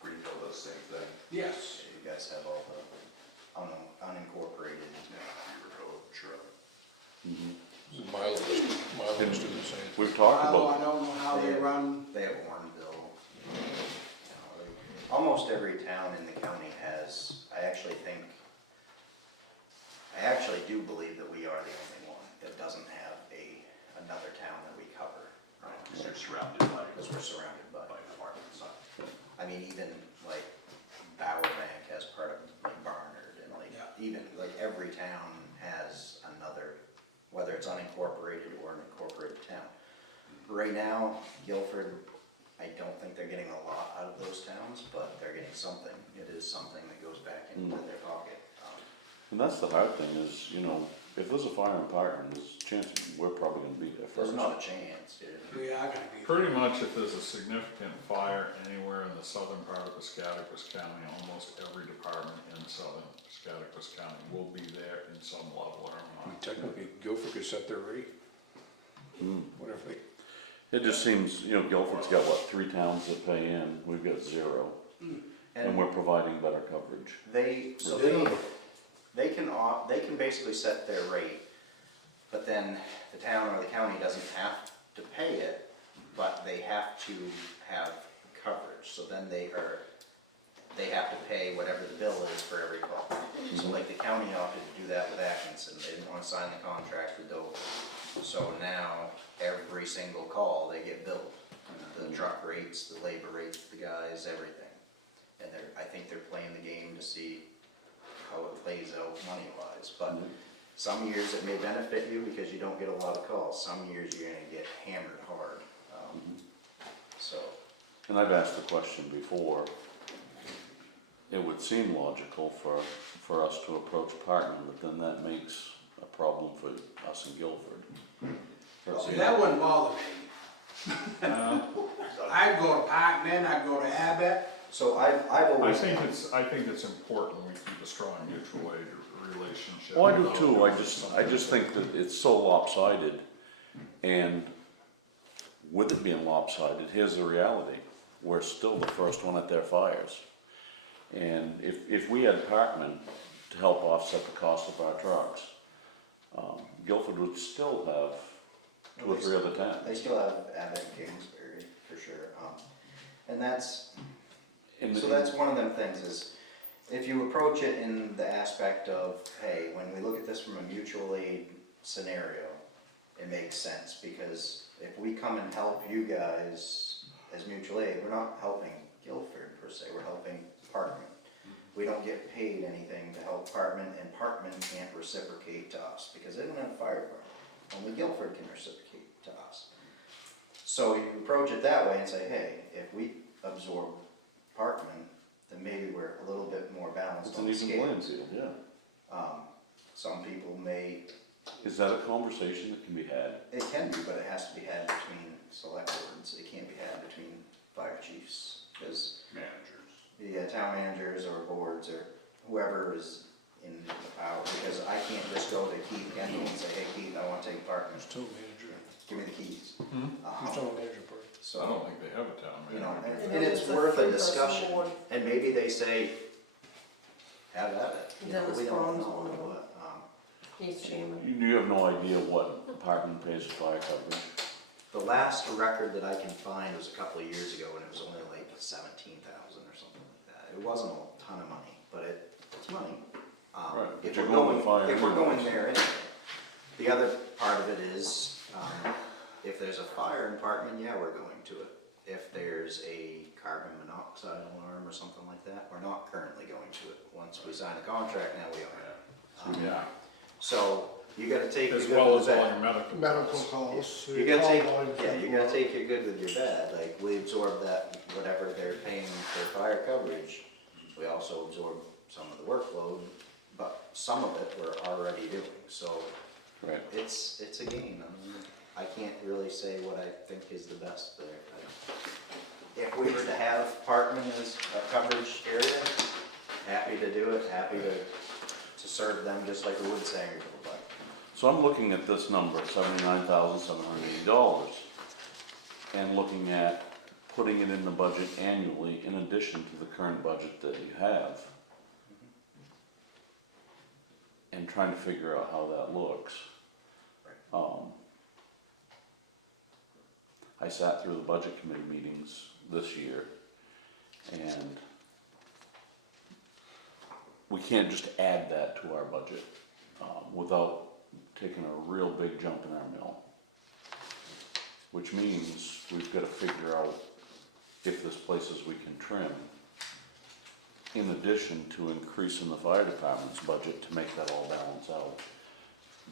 Greenville does the same thing. yes. Yeah, you guys have all the unincorporated. Beaver Cove, sure. Milo's doing the same. We've talked Although I about, don't know how they run, They have Warrenville. Almost every town in the county has, I actually do believe that we are the only one that doesn't have another town that we cover. Right, because you're surrounded by. Because we're surrounded by. By apartments. I mean, even like Bower Bank has part of like Barnard and like, Yeah. even like every town has another, whether it's unincorporated or an incorporated town. Right now, Guilford, I don't think they're getting a lot out of those towns, but they're getting something. It is something that goes back into their pocket. and that's the hard thing is, you know, if there's a fire in Parkman, there's a chance we're probably gonna be there There's first. not a chance, dude. we are gonna be. Pretty much if there's a significant fire anywhere in the southern part of Piscataquis County, almost every department in southern Piscataquis County will be there in some level or another. Technically, Guilford could set their rate. Whatever they, It just seems, you know, Guilford's got what, 3 towns that pay in, we've got 0. And we're providing better coverage. They can basically set their rate, but then the town or the county doesn't have to pay it, but they have to have coverage, so then they have to pay whatever the bill is for every call. So like the county opted to do that with Atkinson, they didn't wanna sign the contract with Dover. So now, every single call, they get billed, the truck rates, the labor rates, the guys, everything. And I think they're playing the game to see how it plays out money-wise, but some years it may benefit you because you don't get a lot of calls, some years you're gonna get hammered hard. So, And I've asked the question before, it would seem logical for us to approach Parkman, but then that makes a problem for us in Guilford. See, that wouldn't bother me. I'd go to Parkman, I'd go to Abbott, so I've I always. think it's important we keep a strong mutual aid relationship. Oh, I do too, I just think that it's so lopsided, and with it being lopsided, here's the reality, we're still the first one at their fires. And if we had Parkman to help offset the cost of our trucks, Guilford would still have 2 or 3 other towns. They still have Abbott and Kingsbury, for sure, and that's, so that's one of them things is, if you approach it in the aspect of, hey, when we look at this from a mutual aid scenario, it makes sense, because if we come and help you guys as mutual aid, we're not helping Guilford per se, we're helping Parkman. We don't get paid anything to help Parkman, and Parkman can't reciprocate to us, because they don't have a fire department. Only Guilford can reciprocate to us. So you approach it that way and say, hey, if we absorb Parkman, then maybe we're a little bit more balanced It's on an the even playing scales. field, yeah. Some people may, Is that a conversation that can be had? it can be, but it has to be had between select boards, it can't be had between fire chiefs, because Managers. the town managers or boards or whoever is in the power, because I can't just go to Keith Kendall and say, hey Keith, I wanna take Parkman, it's town manager. give me the keys. Who's town manager part? I So, don't think they have a town you know, manager. and it's worth a discussion, and maybe they say, have at it. You know, Dennis we don't Braun's know, one of them. but, He's chairman. You have no idea what Parkman pays for fire coverage? the last record that I can find was a couple of years ago, and it was only like 17,000 or something like that. It wasn't a ton of money, but it's money. Right, but If you're we're going with fire if we're going anyways. there anyway. The other part of it is, if there's a fire in Parkman, yeah, we're going to it. If there's a carbon monoxide alarm or something like that, we're not currently going to it. Once we sign the contract, now we are. Yeah, So You gotta take your as good well with as the all bad. your medical. Medical calls. so You your gotta call take, volume's yeah, gonna you go gotta up. take your good with your bad, like, we absorb that, whatever they're paying for fire coverage, we also absorb some of the workload, but some of it we're already doing, so Right. it's a game. I mean, I can't really say what I think is the best there. If we were to have Parkman as a coverage area, happy to do it, happy to serve them just like we would Sangerville, but So I'm looking at this number, $79,780, and looking at putting it in the budget annually in addition to the current budget that you have. And trying to figure out how that looks. I sat through the budget committee meetings this year, and we can't just add that to our budget without taking a real big jump in our mill. Which means we've got to figure out if there's places we can trim, in addition to increasing the fire department's budget to make that all balance out.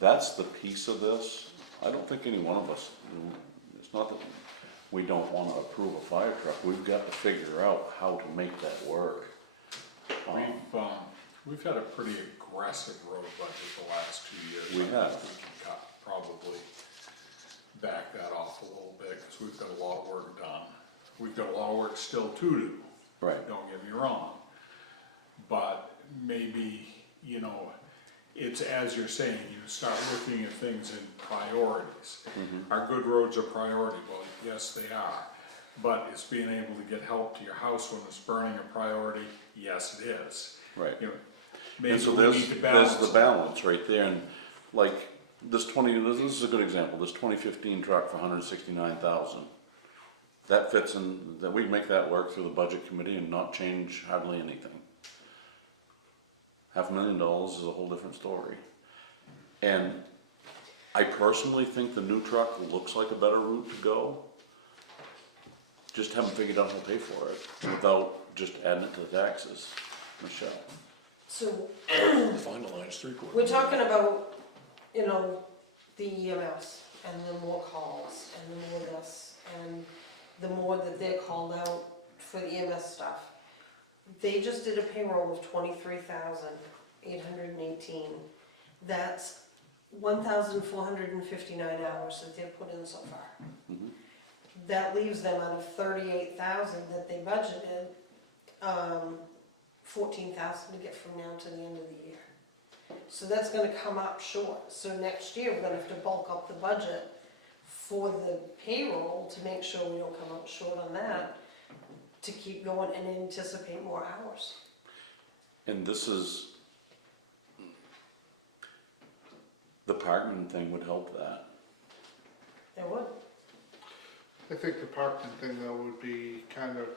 That's the piece of this. I don't think any one of us, it's not that we don't want to approve a fire truck, we've got to figure out how to make that work. We've had a pretty aggressive road budget the last 2 years. We have. We can probably back that off a little bit, because we've got a lot of work done. We've got a lot of work still to do. Right. Don't get me wrong. But maybe, you know, it's as you're saying, you start looking at things in priorities. Are good roads a priority? Well, yes, they are. But is being able to get help to your house when it's burning a priority? Yes, it is. Right. You know, And maybe so we there's, need to there's balance. the balance right there, and like, this is a good example, this 2015 truck for 169,000. That fits in, that we'd make that work through the budget committee and not change hardly anything. $500,000 is a whole different story. And I personally think the new truck looks like a better route to go. Just haven't figured out how to pay for it without just adding it to the taxes. Michelle? So The final line's 3/4. we're talking about, you know, the EMS and the more calls and the more this and the more that they're called out for the EMS stuff. They just did a payroll of 23,818. That's 1,459 hours that they've put in so far. Mhm. That leaves them out of 38,000 that they budgeted, 14,000 to get from now to the end of the year. So that's gonna come up short. So next year, we're gonna have to bulk up the budget for the payroll to make sure we don't come up short on that, to keep going and anticipate more hours. And this is, the Parkman thing would help that. There would. I think the Parkman thing though would be kind of,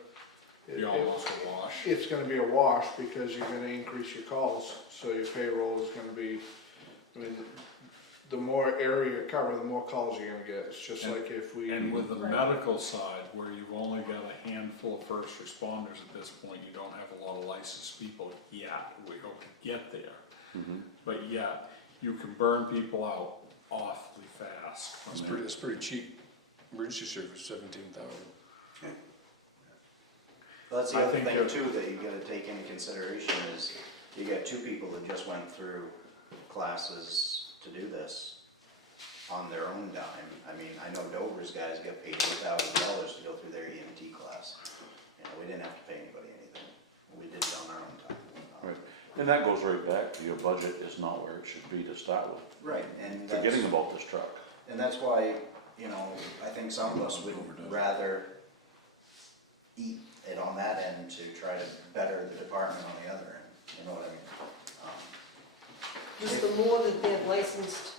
Be almost a wash. it's gonna be a wash because you're gonna increase your calls, so your payroll is gonna be, I mean, the more area you cover, the more calls you're gonna get. It's just And- like if we. And with the medical side, where you've only got a handful of first responders at this point, you don't have a lot of licensed people yet. We hope to get there. But yet, you can burn people out awfully fast. That's pretty cheap. Emergency service, 17,000. Well, that's the I other think thing that- too that you gotta take into consideration is you got two people that just went through classes to do this on their own dime. I mean, I know Dover's guys got paid $8,000 to go through their EMT class. You know, we didn't have to pay anybody anything. We did it on our own time. Right. And that goes right back to your budget is not where it should be to start with. Right, and Forgetting that's, about this truck. and that's why, you know, I think some of us would rather eat it on that end to try to better the department on the other end, you know what I mean? Just the more that they're licensed,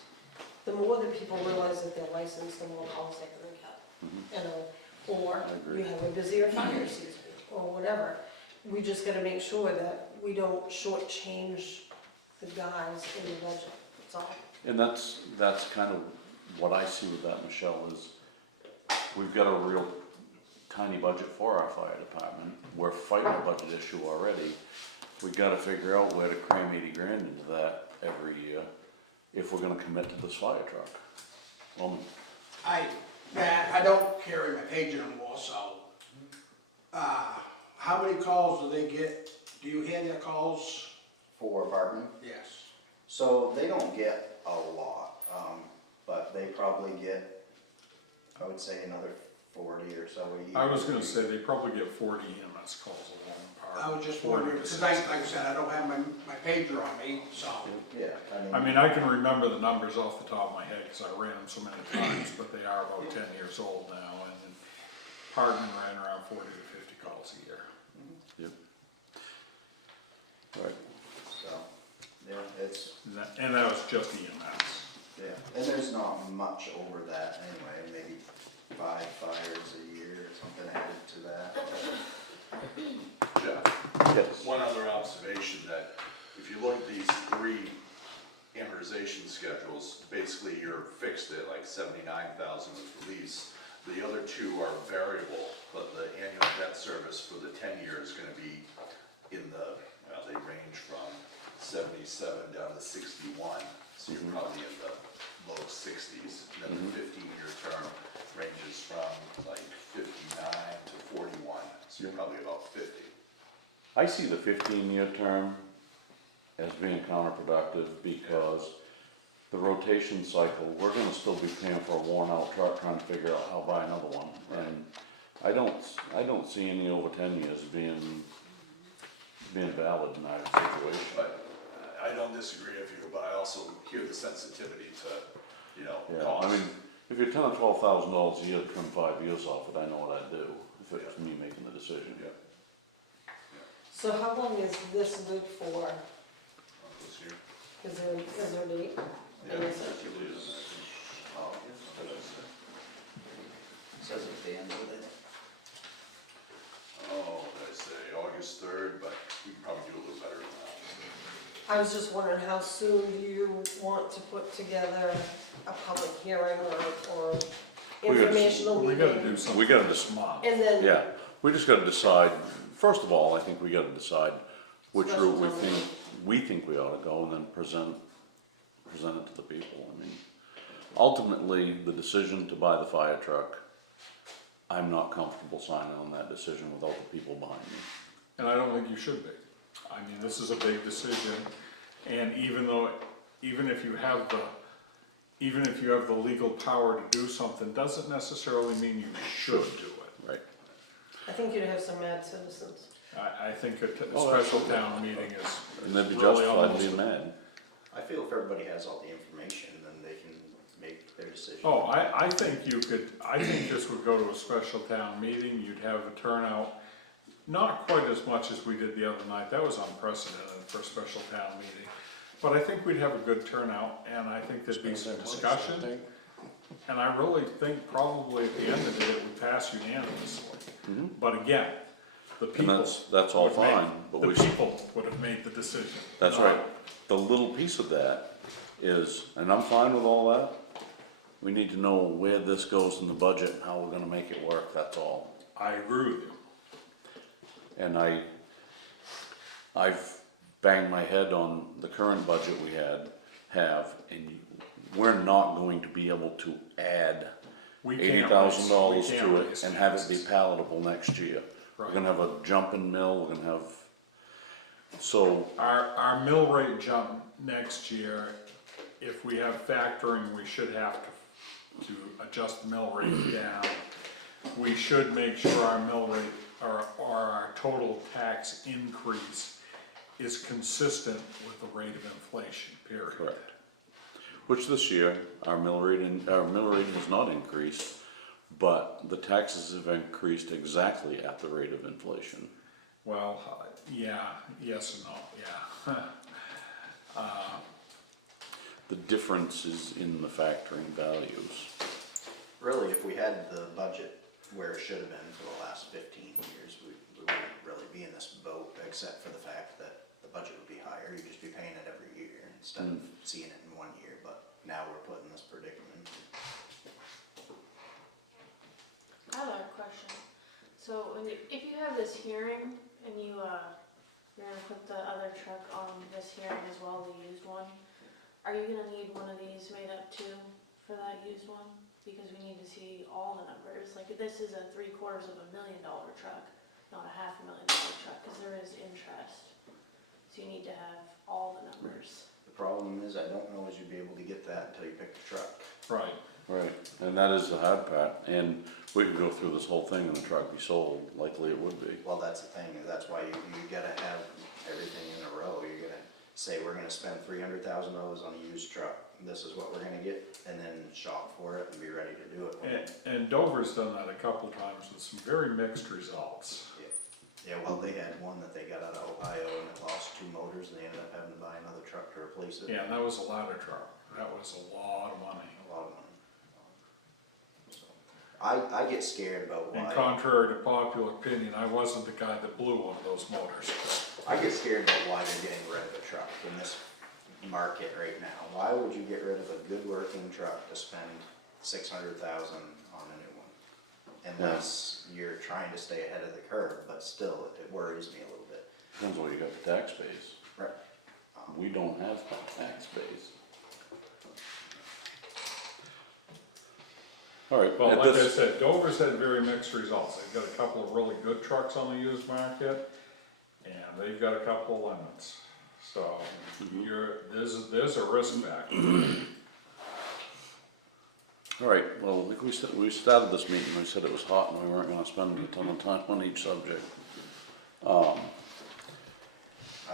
the more that people realize that they're licensed, the more calls they're gonna get. You know, or I agree. you have a busier fire season, or whatever. We just gotta make sure that we don't shortchange the guys in the budget, that's all. And that's kind of what I see with that, Michelle, is we've got a real tiny budget for our fire department. We're fighting a budget issue already. We gotta figure out where to cram 80 grand into that every year. if we're gonna commit to this fire truck. I don't carry my pager anymore, so, how many calls do they get? Do you hear their calls? For Barton, Yes. so they don't get a lot, but they probably get, I would say, another 40 or so a year. I was gonna say, they probably get 40 EMS calls along the I power. was just 40 wondering, to because 60. like I said, I don't have my pager on me, so. Yeah, I mean, I can remember the numbers off the top of my head, because I ran them so many times, but they are about 10 years old now, and Hardman ran around 40 to 50 calls a year. Yep. Right. so, yeah, it's, And that was just EMS. yeah, and there's not much over that anyway, maybe 5 fires a year or something added to that. Jeff, Yes. one other observation, that if you look at these 3 amortization schedules, basically you're fixed at like 79,000 with the lease. The other 2 are variable, but the annual debt service for the 10-year is gonna be in the, well, they range from 77 down to 61, so you're probably in the low 60s. And then the 15-year term ranges from like 59 to 41, so you're probably about 50. I see the 15-year term as being counterproductive because the rotation cycle, we're gonna still be paying for a worn-out truck trying to figure out how to buy another one. And I don't see any over 10 years being valid in that situation. But I don't disagree with you, but I also hear the sensitivity to, Yeah, cost. I mean, if you're $10,000 or $12,000 a year to trim 5 years off it, I know what I'd do if it was me making the decision. Yeah. So how long is this good for? This year. Is there a date? Yeah, And is it- actually is. Says at the end of it. Oh, what did I say, August 3rd, but we can probably do a little better than that. I was just wondering, how soon do you want to put together a public hearing or We gotta- informational We meeting? gotta do something We gotta this month. And then. Yeah, we just gotta decide, first of all, I think we gotta decide which Special route town we think we ought to go and then present it to the people. I mean, ultimately, the decision to buy the fire truck, I'm not comfortable signing on that decision without the people behind me. And I don't think you should be. I mean, this is a big decision, and even if you have the legal power to do something, doesn't necessarily mean you should do it. Right. I think you'd have some mad citizens. I think a Oh, special town meeting is And they'd be really justified in almost. being mad. I feel if everybody has all the information, then they can make their decision. Oh, I think this would go to a special town meeting, you'd have a turnout, not quite as much as we did the other night, that was unprecedented for a special town meeting. But I think we'd have a good turnout, and I think there'd be some discussion, and I really think probably at the end of it, it would pass unanimously. But again, the And people. that's all would make- fine, but The we, people would have made the decision. that's not- right. The little piece of that is, and I'm fine with all that, we need to know where this goes in the budget and how we're gonna make it work, that's all. I agree with you. And I've banged my head on the current budget we have, and we're not going to be able to add We can't raise- $80,000 we can't to raise it and have it be taxes. palatable next year. We're Right. gonna have a jump in mill, we're gonna have, so, Our mill rate jump next year, if we have factoring, we should have to adjust the mill rate down. We should make sure our mill rate, or our total tax increase is consistent with the rate of inflation, period. correct. Which this year, our mill rate has not increased, but the taxes have increased exactly at the rate of inflation. Well, yeah, yes and no, yeah. The difference is in the factoring values. Really, if we had the budget where it should have been for the last 15 years, we wouldn't really be in this boat, except for the fact that the budget would be higher, you'd just be paying it every year instead of seeing it in 1 year, but now we're put in this predicament. I have a question. So if you have this hearing and you're gonna put the other truck on this hearing as well, the used one, are you gonna need one of these made up too for that used one? Because we need to see all the numbers, like this is a $750,000 truck, not a $500,000 truck, cause there is interest. So you need to have all the numbers. The problem is, I don't know as you'd be able to get that until you pick the truck. Right. Right, and that is the hard part, and we could go through this whole thing and the truck be sold, likely it would be. Well, that's the thing, is that's why you gotta have everything in a row. You're gonna say, we're gonna spend $300,000 on a used truck. This is what we're gonna get, and then shop for it and be ready to do it. And Dover's done that a couple times with some very mixed results. Yeah, well, they had one that they got out of Ohio and it lost 2 motors and they ended up having to buy another truck to replace it. Yeah, and that was a ladder truck. That was a lot of money. A lot of money. So, I get scared about And why, contrary to popular opinion, I wasn't the guy that blew one of those motors. I get scared about why they're getting rid of a truck in this market right now. Why would you get rid of a good working truck to spend $600,000 on a new one? Unless you're trying to stay ahead of the curve, but still, it worries me a little bit. Depends what you got for tax base. Right. We don't have tax base. All right, Well, at like I this, said, Dover's had very mixed results. They've got a couple of really good trucks on the used market, and they've got a couple of lemons. So, there's a risk factor. all right, well, like we started this meeting, we said it was hot and we weren't gonna spend a ton of time on each subject. I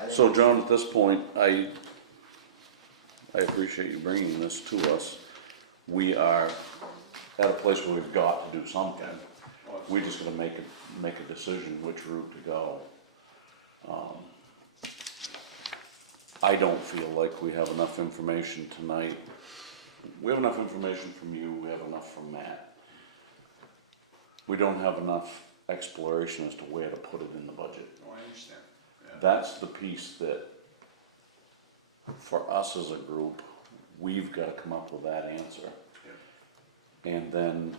think So John, at this point, I appreciate you bringing this to us. We are at a place where we've got to do something. We just gotta make a decision which route to go. I don't feel like we have enough information tonight. We have enough information from you, we have enough from Matt. We don't have enough exploration as to where to put it in the budget. Oh, I understand. Yeah. That's the piece that, for us as a group, we've gotta come up with that answer. And then,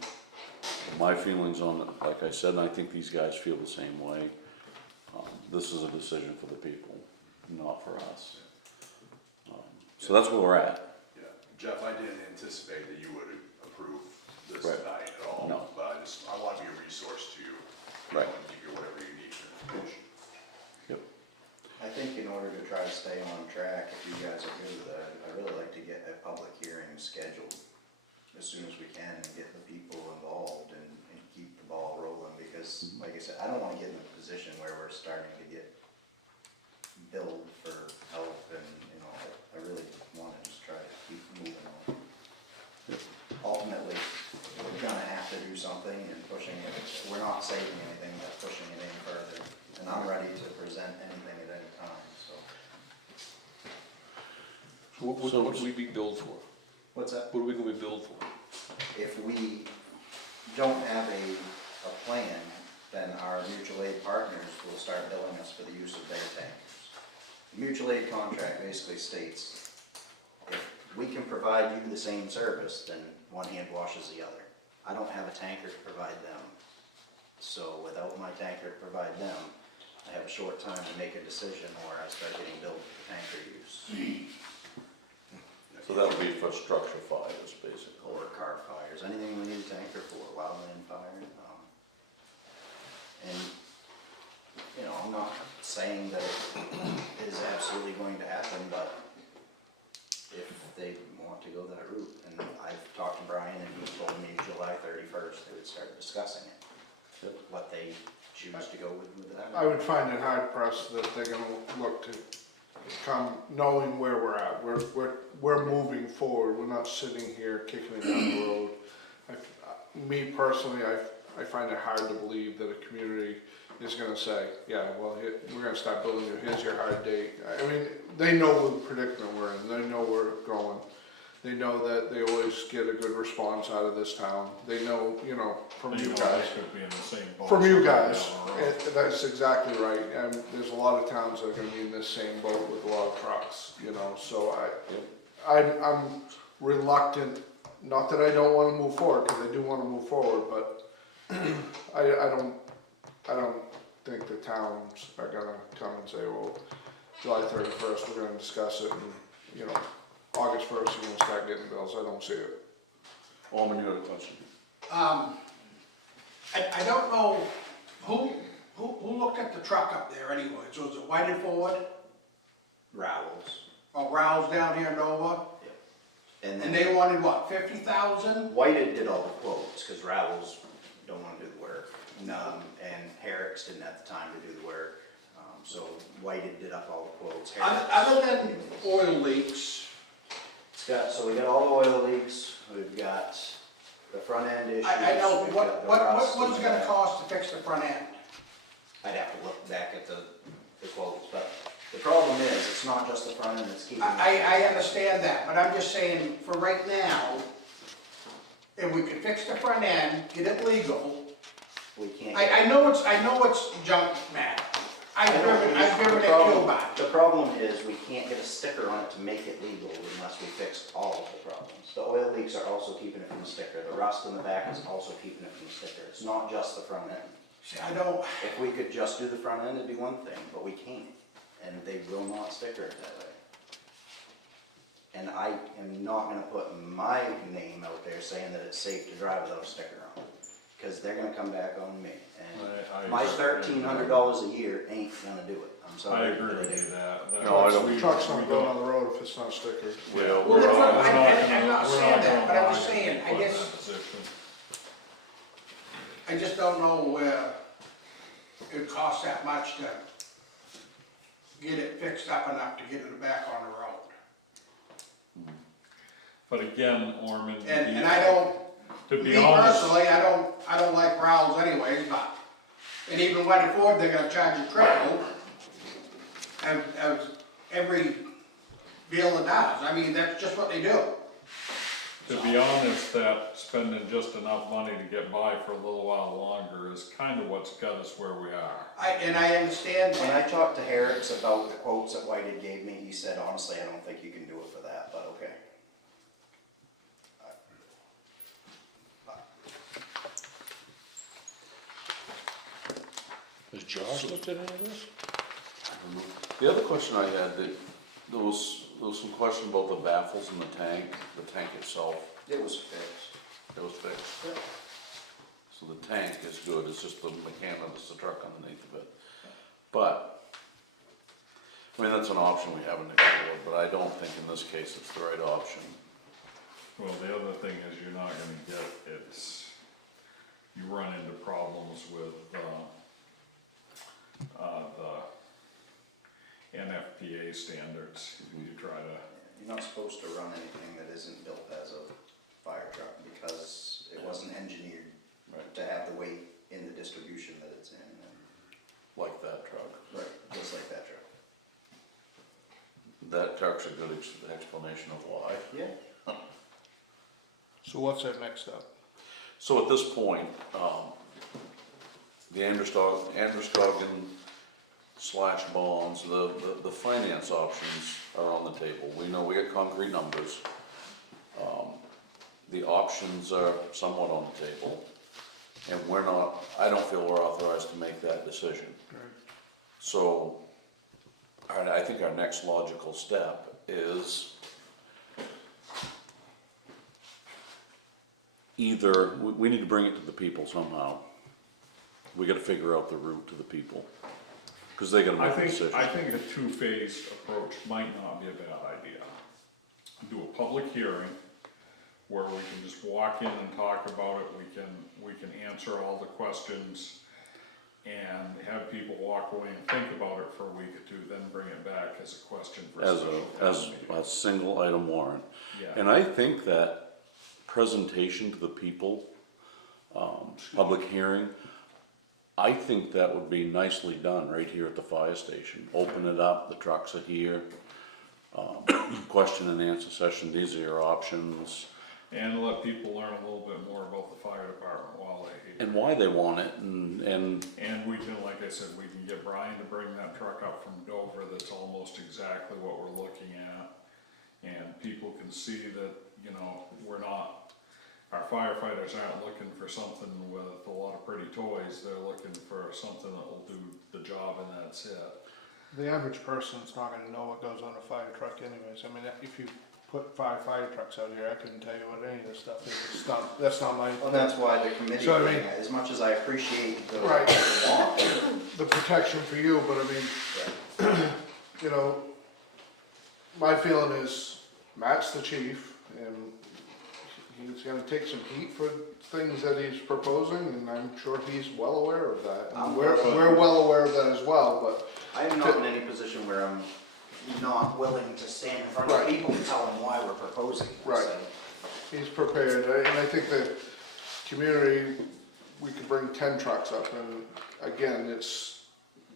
my feelings on it, like I said, and I think these guys feel the same way, this is a decision for the people, not for us. So that's where we're at. Yeah, Jeff, I didn't anticipate that you would approve this Right. tonight at all. No. But I want to be a resource to you. Right. And give you whatever you need for information. Yep. I think in order to try to stay on track, if you guys are good with that, I'd really like to get a public hearing scheduled as soon as we can and get the people involved and keep the ball rolling, because like I said, I don't wanna get in a position where we're starting to get billed for help and, you know, I really wanna just try to keep moving on. Ultimately, we're gonna have to do something and pushing it, we're not saving anything, but pushing it any further. And I'm ready to present anything at any time, so. So what would we be billed for? What's that? What are we gonna be billed for? If we don't have a plan, then our mutual aid partners will start billing us for the use of their tankers. The mutual aid contract basically states, if we can provide you the same service, then one hand washes the other. I don't have a tanker to provide them. So without my tanker to provide them, I have a short time to make a decision or I start getting billed for tanker use. So that'll be for structure fires, basically. Or car fires, anything we need a tanker for, wildland fire. And, you know, I'm not saying that it is absolutely going to happen, but if they want to go that route, and I've talked to Brian and he told me July 31st, they would start discussing it. What they choose to go with that. I would find it hard pressed that they're gonna look to come, knowing where we're at. We're moving forward, we're not sitting here kicking it down the road. Me personally, I find it hard to believe that a community is gonna say, yeah, well, we're gonna start building you, here's your hard date. I mean, they know the predicament we're in, they know where we're going. They know that they always get a good response out of this town. They know, you know, from you guys. Could be in the same boat. From you guys, down the road. that's exactly right, and there's a lot of towns that are gonna be in this same boat with a lot of trucks, you know, so I'm reluctant, not that I don't wanna move forward, cause I do wanna move forward, but I don't think the towns are gonna come and say, well, July 31st, we're gonna discuss it, and, you know, August 1st, you're gonna start getting bills, I don't see it. Alman, you got a question? I don't know, who looked at the truck up there anyway? So was it Whited Ford Rowells. or Rouse down here in Dover? And And then they wanted what, 50,000? Whited did all the quotes, cause Rowells don't wanna do the work. And Herrick's didn't have the time to do the work, so Whited did up all the quotes. Herrick's- Other than oil leaks, So we got all the oil leaks, we've got the front end issues. I know, we've got the what rust was it in gonna the- cost to fix the front end? I'd have to look back at the quotes, but the problem is, it's not just the front end that's keeping. I understand that, but I'm just saying, for right now, if we could fix the front end, get it legal, We can't. I know it's junk matter. I've driven it too much. The problem is, we can't get a sticker on it to make it legal unless we fix all of the problems. The oil leaks are also keeping it from the sticker, the rust in the back is also keeping it from the sticker, it's not just the front end. See, I don't, If we could just do the front end, it'd be one thing, but we can't, and they will not sticker it that way. And I am not gonna put my name out there saying that it's safe to drive without a sticker on it, cause they're gonna come back on me, and my $1,300 a year ain't gonna do it, I'm I sorry. agree but it with you ain't. that. No, I don't- we- Truck's we not going on the road if it's not stickered. Well, Well, that's what- I'm gonna- not we're saying that, gonna but I'm buy just it saying, and I put it in guess- that position. I just don't know where it costs that much to get it fixed up enough to get it back on the road. But again, Orman, And I don't, to me be honest, personally, I don't like Rowells anyways, but, and even Whited Ford, they're gonna charge you triple as every dealer does. I mean, that's just what they do. to be honest, that spending just enough money to get by for a little while longer is kind of what's got us where we are. And I understand When that. I talked to Herrick's about the quotes that Whited gave me, he said, honestly, I don't think you can do it for that, but okay. Has Josh looked at any of this? The other question I had, there was some question about the baffles in the tank itself, It was fixed. it was fixed. So the tank is good, it's just the mechanics, the truck underneath of it. But, I mean, that's an option we haven't explored, but I don't think in this case it's the right option. Well, the other thing is you're not gonna get, you run into problems with, the NFPA standards. You try to, You're not supposed to run anything that isn't built as a fire truck because it wasn't engineered to have the weight in the distribution that it's in. Like that truck. Right, just like that truck. That truck's a good explanation of why. Yeah. So what's that next step? So at this point, the Androscoggin / bonds, the finance options are on the table. We know we got concrete numbers. The options are somewhat on the table. And I don't feel we're authorized to make that decision. So, I think our next logical step is either, we need to bring it to the people somehow. We gotta figure out the route to the people, cause they gotta I make a think, decision. I think a two-phased approach might not be a bad idea. Do a public hearing where we can just walk in and talk about it, we can answer all the questions and have people walk away and think about it for a week or two, then bring it back as a question for a As special a, town as meeting. a single item warrant. Yeah. And I think that presentation to the people, public hearing, I think that would be nicely done right here at the fire station. Open it up, the trucks are here, question and answer session, these are your options, And let people learn a little bit more about the fire department while they're here. and why they want it, and And we can, like I said, we can get Brian to bring that truck up from Dover, that's almost exactly what we're looking at. And people can see that, you know, our firefighters aren't looking for something with a lot of pretty toys, they're looking for something that will do the job and that's it. The average person's not gonna know what goes on a fire truck anyways. I mean, if you put 5 fire trucks out here, I couldn't tell you what any of this stuff is. It's not, that's not my, Well, that's why the committee, So, I mean- as much as I appreciate the Right. the want, the protection for you, but I mean, you know, my feeling is Matt's the chief and he's gonna take some heat for things that he's proposing and I'm sure he's well aware of that. And we're well aware of that as well, but I am not in any position where I'm not willing to stand in front of Right. people and tell them why we're proposing this. Right. he's prepared. And I think the community, we could bring 10 trucks up and again, it's,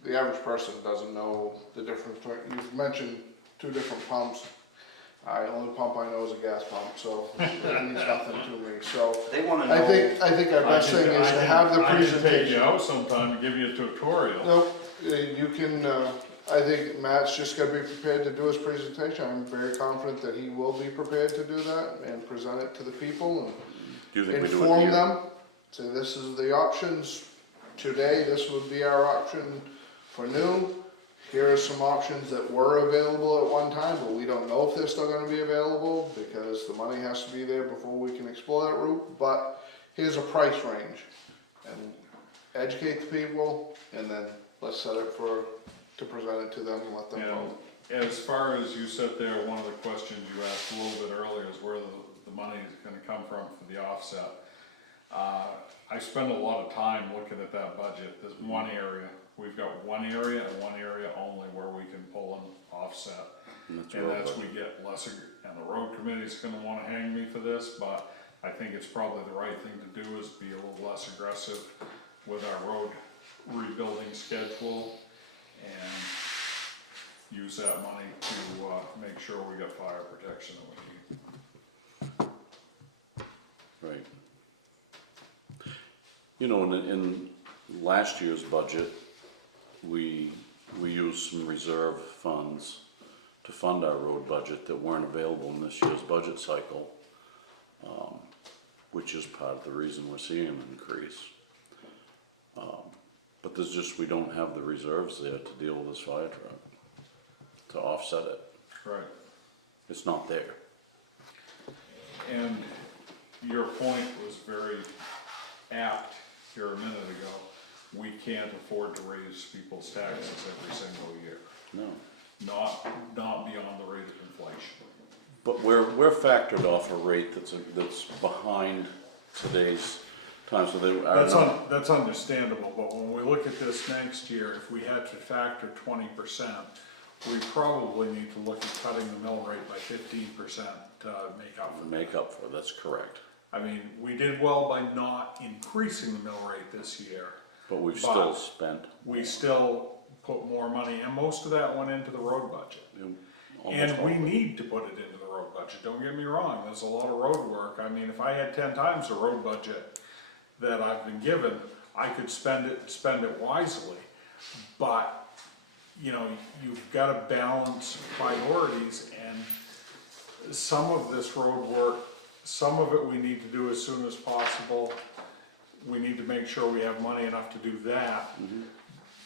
the average person doesn't know the difference between, you've mentioned 2 different pumps. Only pump I know is a gas pump, so it means nothing to me, so. They wanna know. I think our best thing is to have the I can take you presentation. out sometime and give you a tutorial. Nope, you can, I think Matt's just gotta be prepared to do his presentation. I'm very confident that he will be prepared to do that and present it to the people Do you think and we do it inform here? them. Say, this is the options today, this would be our option for new. Here are some options that were available at one time, but we don't know if they're still gonna be available because the money has to be there before we can explore that route, but here's a price range. And educate the people, and then let's set it to present it to them and let them know. And as far as you said there, one of the questions you asked a little bit earlier is where the money is gonna come from for the offset. I spend a lot of time looking at that budget. There's one area, we've got one area and one area only where we can pull an offset. And that's And road that's, budget. we get lesser, and the road committee's gonna wanna hang me for this, but I think it's probably the right thing to do is be a little less aggressive with our road rebuilding schedule and use that money to, make sure we got fire protection that we need. Right. You know, in last year's budget, we used some reserve funds to fund our road budget that weren't available in this year's budget cycle, which is part of the reason we're seeing an increase. But there's just, we don't have the reserves there to deal with this fire truck, to offset it. Right. It's not there. And your point was very apt here a minute ago. We can't afford to raise people's taxes every single year, No. not beyond the rate of inflation. But we're factored off a rate that's behind today's times, so they are. That's understandable, but when we look at this next year, if we had to factor 20%, we probably need to look at cutting the mill rate by 15% to make up for that. Make up for, that's correct. I mean, we did well by not increasing the mill rate this year. But we've But- still spent. We still put more money, and most of that went into the road budget. Almost And we all of it. need to put it into the road budget, don't get me wrong, there's a lot of road work. I mean, if I had 10 times the road budget that I've been given, I could spend it wisely. But, you know, you've gotta balance priorities, and some of this road work, some of it we need to do as soon as possible. We need to make sure we have money enough to do that.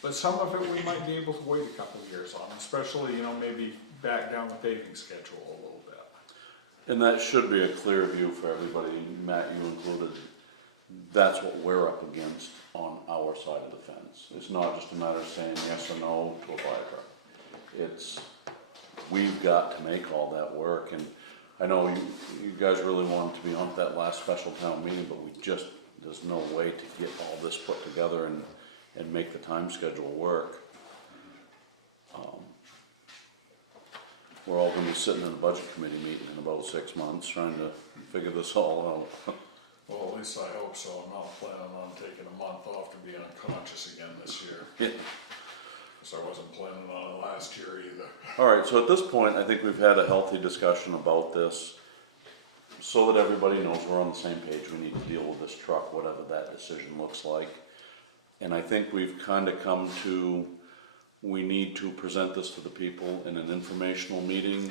But some of it we might be able to wait a couple of years on, especially, you know, maybe back down the paving schedule a little bit. And that should be a clear view for everybody, Matt, you included. That's what we're up against on our side of the fence. It's not just a matter of saying yes or no to a fire truck. It's, we've got to make all that work, and I know you guys really wanted to be on that last special town meeting, but we just, there's no way to get all this put together and make the time schedule work. We're all gonna be sitting in a budget committee meeting in about 6 months, trying to figure this all out. Well, at least I hope so. I'm not planning on taking a month off to be unconscious again this year, Yeah. because I wasn't planning on it last year either. All right, so at this point, I think we've had a healthy discussion about this, so that everybody knows we're on the same page. We need to deal with this truck, whatever that decision looks like. And I think we've kind of come to, we need to present this to the people in an informational meeting.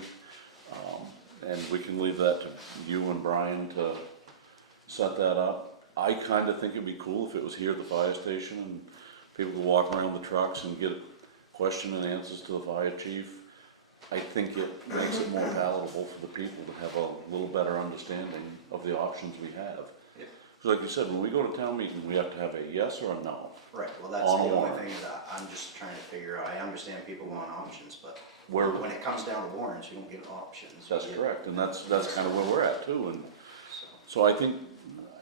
And we can leave that to you and Brian to set that up. I kind of think it'd be cool if it was here at the fire station and people could walk around the trucks and get question and answers to the fire chief. I think it makes it more palatable for the people to have a little better understanding of the options we have. Yep. 'Cause like you said, when we go to town meeting, we have to have a yes or a no. Right, well, that's the On a only warrant. thing that I'm just trying to figure out. I understand people want options, but Where, when it comes down to warrants, you don't get options. that's correct, and that's kind of where we're at too, and So, so I think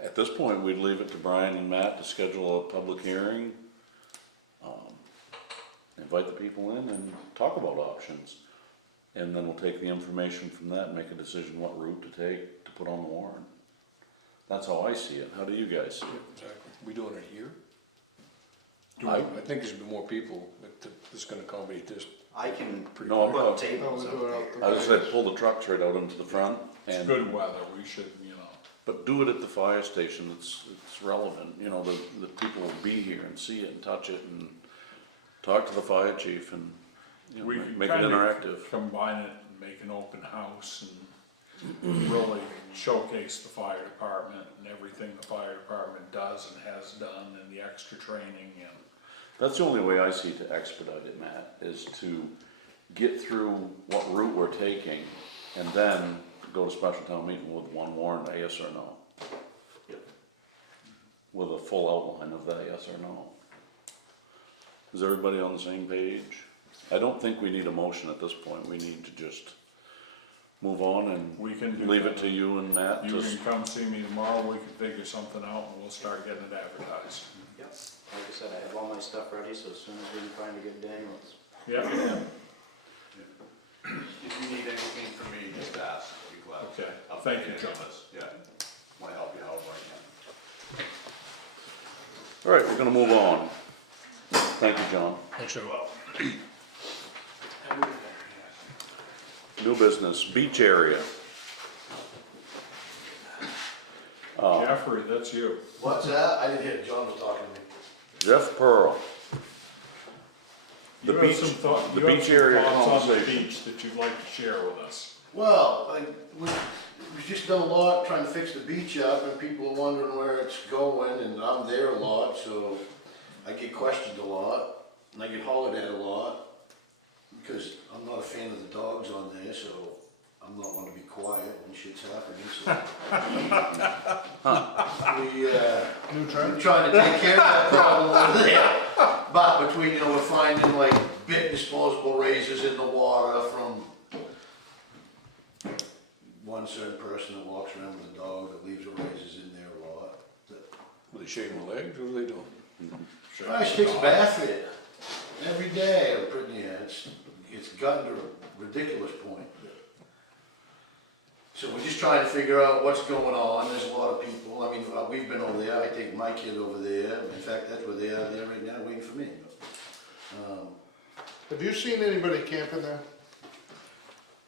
at this point, we'd leave it to Brian and Matt to schedule a public hearing. Invite the people in and talk about options. And then we'll take the information from that and make a decision what route to take to put on the warrant. That's how I see it. How do you guys see it? Exactly. We doing it here? I- I think there's been more people that's gonna accommodate this. I can No, I'm put not. tables No, up we do it there. out the I was gonna say, pull the trucks right out into the front It's and, good weather, we should, but do it at the fire station. It's relevant, the people will be here and see it and touch it and talk to the fire chief and, we could make it kind of interactive. combine it and make an open house and really showcase the fire department and everything the fire department does and has done and the extra training and. That's the only way I see to expedite it, Matt, is to get through what route we're taking and then go to special town meeting with one warrant, a yes or no. With a full outline of that yes or no. Is everybody on the same page? I don't think we need a motion at this point. We need to just move on We can do and leave that. it to you and Matt You to, can come see me tomorrow, we can figure something out and we'll start getting it advertised. Yep. Like I said, I have all my stuff ready, so as soon as we can find a good day, let's. Yeah, If you need anything from me, just ask, I'll be glad. okay, I'll thank take you, any John. of this. Yeah, wanna help you however I can. all right, we're gonna move on. Thank you, John. Thanks, sir. New business, beach area. Jeffrey, that's you. What's that? I didn't hear, John was talking to me. Jeff Pearl. The You have beach, some thought, the you have beach some area thoughts on the conversation. beach that you'd like to share with us. Well, we've just done a lot trying to fix the beach up and people are wondering where it's going and I'm there a lot, so I get questioned a lot and I get hollered at a lot because I'm not a fan of the dogs on there, so I'm not one to be quiet when shit's happening, so. We're trying to take care of that problem over there. But between, we're finding like bit disposable razors in the water from one certain person that walks around with a dog that leaves the razors in there a lot. Were they shaving their legs? What are they doing? She takes a bath there every day, it's gotten to a ridiculous point. So we're just trying to figure out what's going on, there's a lot of people, I mean, we've been over there, I take my kid over there, in fact, that's where they are there right now, waiting for me. Have you seen anybody camping there?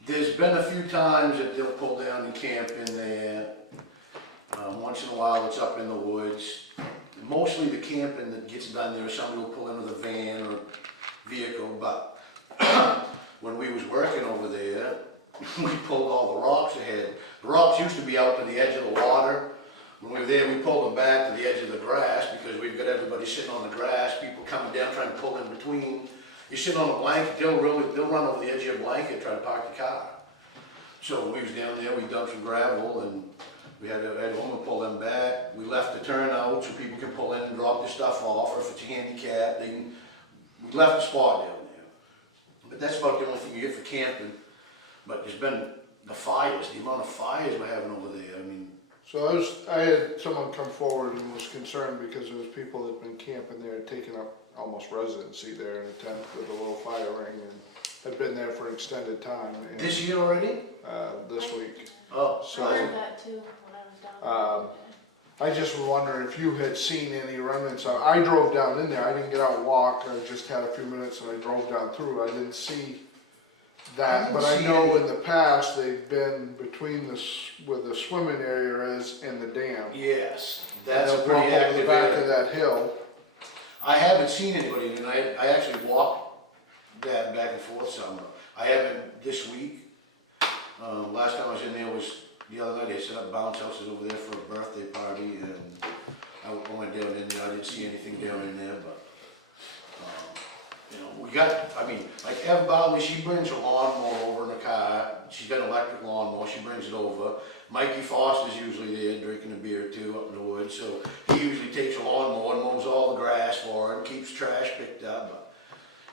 There's been a few times that they'll pull down and camp in there. Once in a while, it's up in the woods. Mostly the camping that gets done there, somebody will pull in with a van or vehicle, but when we was working over there, we pulled all the rocks ahead. The rocks used to be out to the edge of the water. When we were there, we pulled them back to the edge of the grass because we've got everybody sitting on the grass, people coming down trying to pull in between. You sit on a blanket, they'll run over the edge of your blanket, try to park your car. So when we was down there, we dumped some gravel and we had a woman pull them back. We left the turnout so people can pull in and drop their stuff off, or if it's handicapped, we left a spot down there. But that's about the only thing you get for camping. But there's been the fires, the amount of fires we're having over there, I mean. So I had someone come forward and was concerned because there was people that had been camping there and taking up almost residency there in a tent with a little fire ring and had been there for an extended time. And, This year already? this week. Oh, I So, heard that too when I was down there. I just was wondering if you had seen any remnants. I drove down in there, I didn't get out and walk, I just had a few minutes and I drove down through, I didn't see that, I but didn't I see know any. in the past, they've been between where the swimming area is and the dam. yes, And that's a they'll pretty walk over active the back of area. that hill. I haven't seen anybody, and I actually walked that back and forth some. I haven't this week. Last time I was in there was the other night, they set up bounce houses over there for a birthday party, and I went down in there, I didn't see anything down in there, but, You know, we got, I mean, like Ev Barley, she brings her lawnmower over in the car, she's got an electric lawnmower, she brings it over. Mikey Foster's usually there drinking a beer too up in the woods, so he usually takes a lawnmower and mows all the grass for her and keeps trash picked up. But,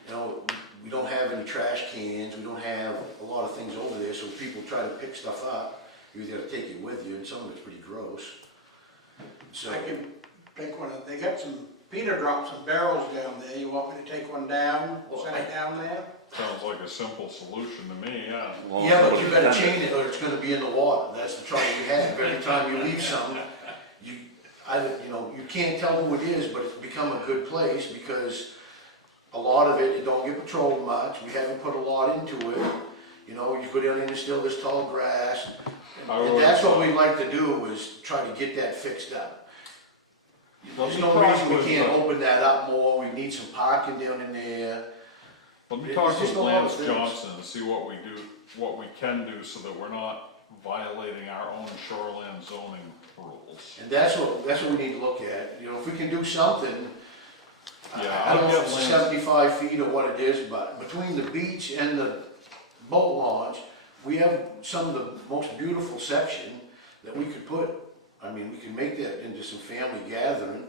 you know, we don't have any trash cans, we don't have a lot of things over there, so people try to pick stuff up, you gotta take it with you, and some of it's pretty gross. So, I can take one of, they got some, Peter dropped some barrels down there, you want me to take one down, set it down there? Sounds like a simple solution to me, yeah. Well, yeah, but somebody you gotta can- chain it or it's gonna be in the water, that's the trouble you have, every time you leave something, you can't tell who it is, but it's become a good place because a lot of it don't get patrolled much, we haven't put a lot into it. You know, you go down in, there's still this tall grass, and that's what we'd like to do, is try to get that fixed up. There's no reason we can't open that up more, we need some parking down in there. Let me It's talk just with a lot of Lance things. Johnson and see what we do, what we can do so that we're not violating our own shoreline zoning rules. And that's what we need to look at, you know, if we can do something, Yeah, I don't know I'll if it's get Lance. 75 feet or what it is, but between the beach and the boat launch, we have some of the most beautiful section that we could put, I mean, we could make that into some family gathering.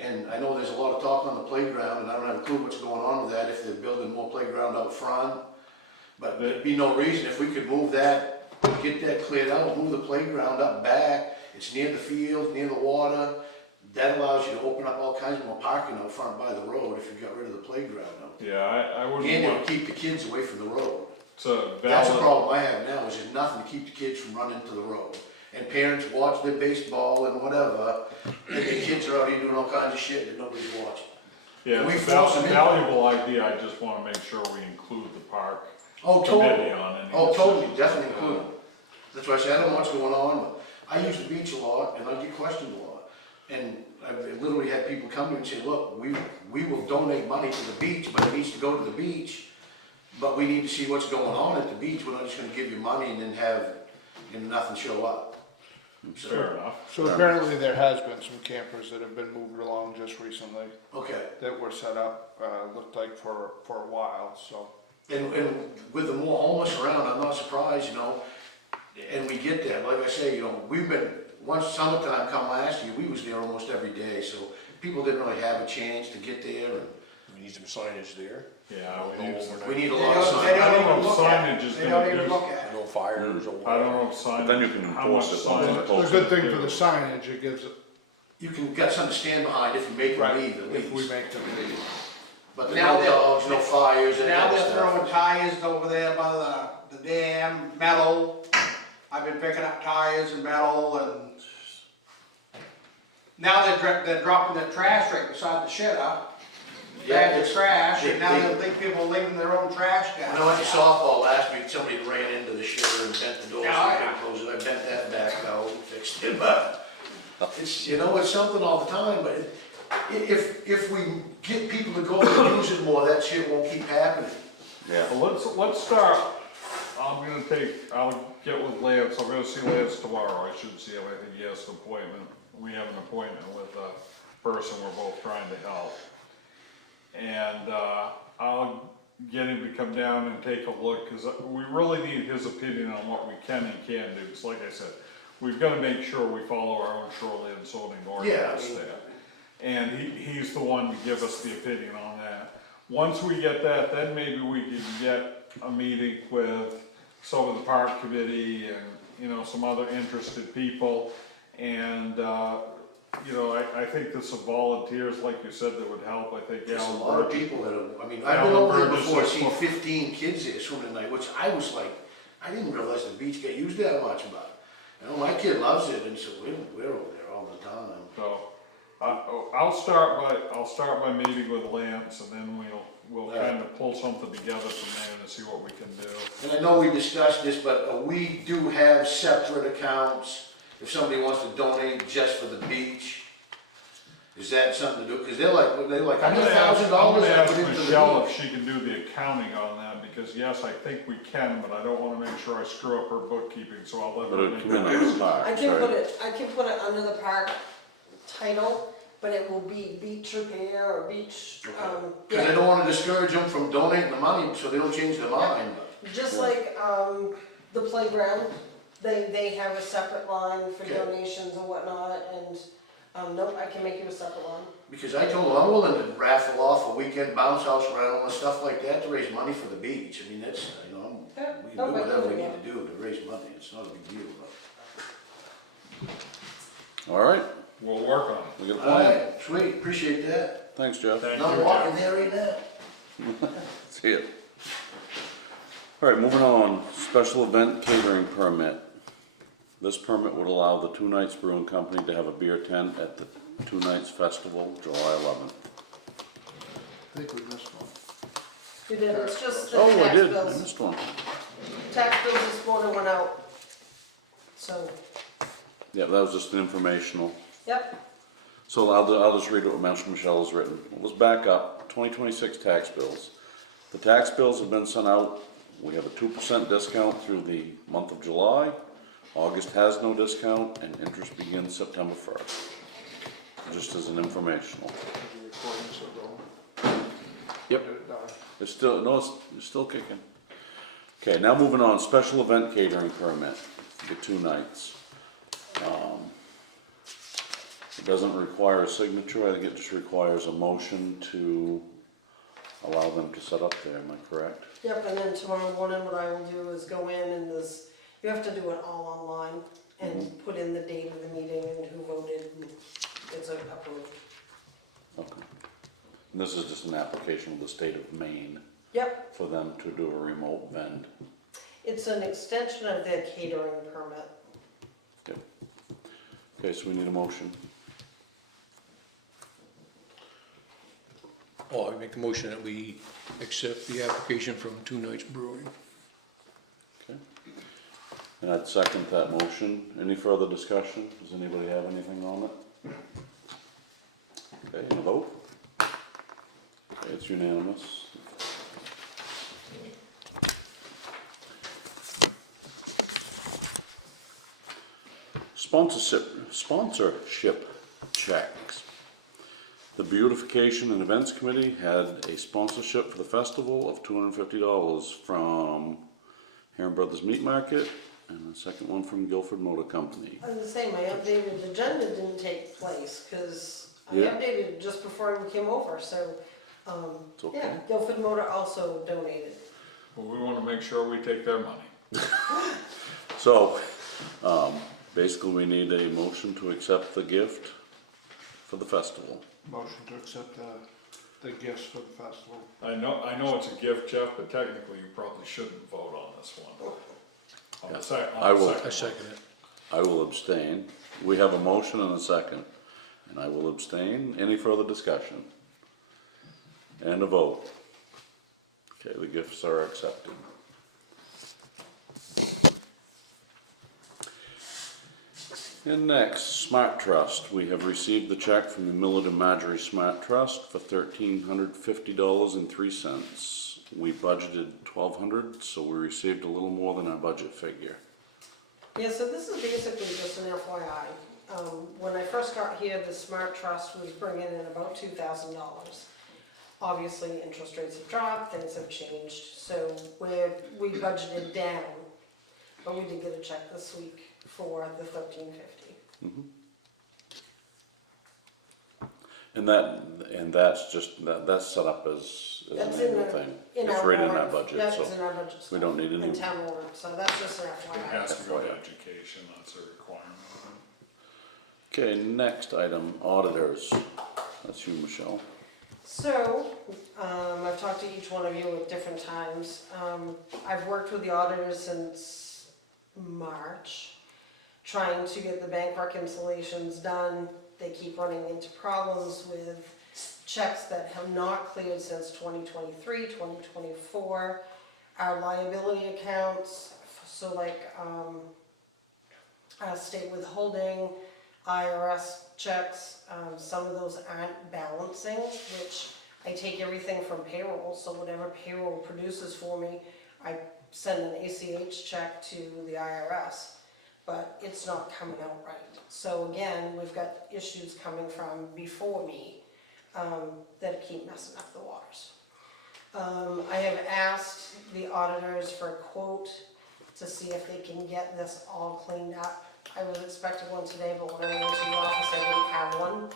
And I know there's a lot of talk on the playground, and I don't have a clue what's going on with that, if they're building more playground out front. But there'd be no reason, if we could move that, get that cleared out, move the playground up back, it's near the field, near the water. That allows you to open up all kinds more parking out front by the road if you got rid of the playground out. Yeah, I And wouldn't it'll want, keep the kids away from the road. it's a That's the valid, problem I have now, is there's nothing to keep the kids from running to the road. And parents watch their baseball and whatever, and the kids are out here doing all kinds of shit that nobody's watching. yeah, we it's a force them in. valuable idea, I just wanna make sure we include the park Oh, committee totally. on any. Oh, totally, decisions. definitely include them. That's why I say, I don't know what's going on, but I use the beach a lot, and I get questioned a lot. And I've literally had people come to me and say, look, we will donate money to the beach, but it needs to go to the beach. But we need to see what's going on at the beach, we're not just gonna give you money and then have, nothing show up. So, Fair enough. So apparently there has been some campers that have been moved along just recently, okay. that were set up, looked like for a while, so. And with the more homeless around, I'm not surprised, you know, and we get that, like I say, you know, we've been, once summertime come last year, we was there almost every day, so people didn't really have a chance to get there, and We need some signage there. Yeah, we No need, overnight. we need a They lot of don't, signs. they I don't don't even know if look at signage is it, they gonna don't even be- look at it. No fires or. I don't know if But then you can how enforce much it once signage. it's The posted. good thing for the signage, it gives, You can get something to stand behind if you make them leave at if we least. make them leave. But the Now no they're- dogs, no fires, and Now that they're throwing stuff. tires over there by the dam, metal. I've been picking up tires and metal and now they're dropping the trash right beside the shitter. Yeah, Bags it's- of trash, they- and now they- they think people are leaving their own trash down. When I went to softball last week, somebody ran into the shitter and bent the door, so Yeah, I yeah. couldn't close it, I bent that back out and fixed it, but it's, it's something all the time, but if we get people to go and use it more, that shit won't keep happening. Yeah. Well, let's start, I'll get with Lance, I'll go see Lance tomorrow, I should see him, I think he has an appointment. We have an appointment with a person we're both trying to help. And, I'll get him to come down and take a look, cause we really need his opinion on what we can and can't do, cause like I said, we've gotta make sure we follow our own shoreline zoning ordinance mean- there. And he's the one to give us the opinion on that. Once we get that, then maybe we can get a meeting with some of the park committee and, some other interested people. And, I think there's some volunteers, like you said, that would help, I think. There's a Alan lot of Burgess- people that have, I've been Alan over there Burgess before, is seen for- 15 kids there swimming at night, which I was like, I didn't realize the beach got used that much, but, my kid loves it, and so we're over there all the time. So, I'll start by meeting with Lance, and then we'll Yeah. kind of pull something together from there to see what we can do. And I know we discussed this, but we do have separate accounts if somebody wants to donate just for the beach. Is that something to do? Because they're like I'm gonna ask $100,000 I put into Michelle the if she can do the accounting on that, because yes, I think we can, but I don't wanna make sure I screw up her bookkeeping, so I'll let But her it make come in on the park, I can right? put it under the park title, but it will be beach repair or beach, Cause I don't wanna discourage them from donating the money, so they don't change their mind. just like, the playground, they have a separate line for Okay. donations and whatnot, and, nope, I can make you a separate line. Because I told them I'm willing to raffle off a weekend bounce house rental and stuff like that to raise money for the beach. I mean, that's, you know, Yeah, we no, do but whatever we yeah. need to do to raise money, it's not a big deal, but. All right, We'll work on it. we got a plan. Alright, sweet, appreciate that. Thanks, Jeff. Thank Not you, walking Jeff. there right now. See it. All right, moving on, special event catering permit. This permit would allow the Two Nights Brewing Company to have a beer tent at the Two Nights Festival, July 11th. I think we missed one. You did, it's just the Oh, I tax did, I bills. missed one. Tax bills this morning went out. So, Yeah, that was just an informational. yep, So I'll just read what Michelle has written. Let's back up, 2026 tax bills. The tax bills have been sent out. We have a 2% discount through the month of July. August has no discount and interest begins September 1st. Just as an informational. The recording's still going. Yep. Did it die? It's still, no, it's still kicking. Okay, now moving on, special event catering permit, the 2 nights. It doesn't require a signature, I think it just requires a motion to allow them to set up there, am I correct? yep, and then tomorrow morning what I will do is go in and you have to do it all online and put in the date of the meeting and who voted, and it's approved. Okay. And this is just an application with the state of Maine Yep, for them to do a remote vend. it's an extension of their catering permit. Okay, so we need a motion. Oh, I make a motion that we accept the application from Two Nights Brewing. Okay. And I'd second that motion. Any further discussion? Does anybody have anything on it? Okay, and a vote? Okay, it's unanimous. Sponsorship checks. The Beautification and Events Committee had a sponsorship for the festival of $250 from Heron Brothers Meat Market, and the second one from Guilford Motor Company. I was gonna say, my updated agenda didn't take place, cause I Yeah. updated just before we came over, so, It's okay. yeah, Guilford Motor also donated. But we wanna make sure we take their money. So, basically we need a motion to accept the gift for the festival. Motion to accept the gifts for the festival. I know it's a gift, Jeff, but technically you probably shouldn't vote on this one. On the sec- on I the will. second I second it. I will abstain. We have a motion and a second, and I will abstain. Any further discussion? And a vote. Okay, the gifts are accepted. And next, Smart Trust. We have received the check from the Millard and Marjorie Smart Trust for $1,350.03. We budgeted $1,200, so we received a little more than our budget figure. Yeah, so this is basically just an FYI. When I first got here, the Smart Trust was bringing in about $2,000. Obviously, interest rates have dropped, things have changed, so we budgeted down. But we did get a check this week for the $1,350. And that's just, that's set up as an That's in annual the- thing. In It's our right in warrant. our budget, Yeah, so it's in our budget. we don't need any. In town warrant, so that's just an It FYI. has to go to education, that's a requirement. Okay, next item, auditors. That's you, Michelle. So, I've talked to each one of you at different times. I've worked with the auditors since March, trying to get the bank reconciliations done. They keep running into problems with checks that have not cleared since 2023, 2024. Our liability accounts, so like, state withholding, IRS checks, some of those aren't balancing, which I take everything from payroll, so whatever payroll produces for me, I send an ACH check to the IRS. but it's not coming out right. So again, we've got issues coming from before me, that keep messing up the waters. I have asked the auditors for a quote to see if they can get this all cleaned up. I was expecting one today, but when I went into the office, I didn't have one.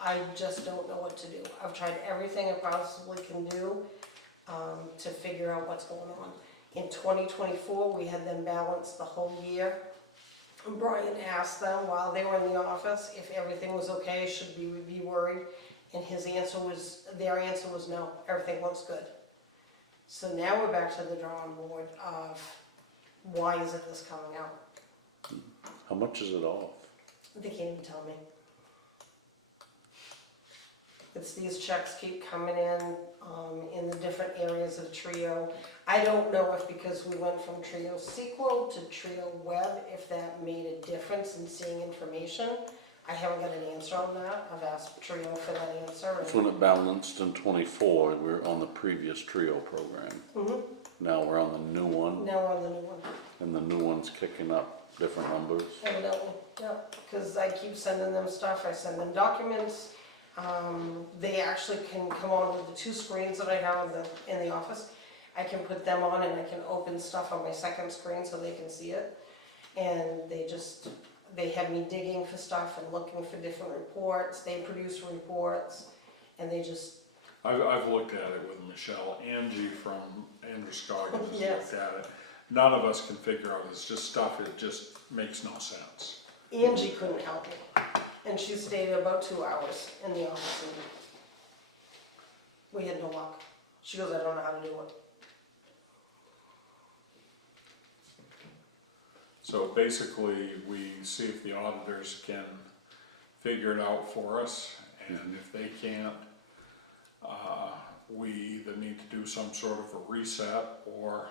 I just don't know what to do. I've tried everything I possibly can do, to figure out what's going on. In 2024, we had them balanced the whole year. And Brian asked them while they were in the office if everything was okay, should we be worried? And their answer was no, everything looks good. So now we're back to the drawing board of why isn't this coming out? How much is it off? They can't even tell me. It's these checks keep coming in the different areas of Trio. I don't know if because we went from Trio Sequel to Trio Web, if that made a difference in seeing information. I haven't got an answer on that. I've asked Trio for that answer. That's when it balanced in 24, we were on the previous Trio program. Mhm. Now we're on the new one, Now we're on the new one. and the new one's kicking up different numbers. Evidently, yeah, because I keep sending them stuff, I send them documents. They actually can come on with the two screens that I have in the office. I can put them on and I can open stuff on my second screen so they can see it. And they have me digging for stuff and looking for different reports, they produce reports, and they just, I've looked at it with Michelle, Angie from Androscoggin has Yes. looked at it. None of us can figure out, it's just stuff, it just makes no sense. Angie couldn't help me. And she stayed about 2 hours in the office and we had no luck. She goes, I don't know how to do it. So basically, we see if the auditors can figure it out for us, and if they can't, we either need to do some sort of a reset, or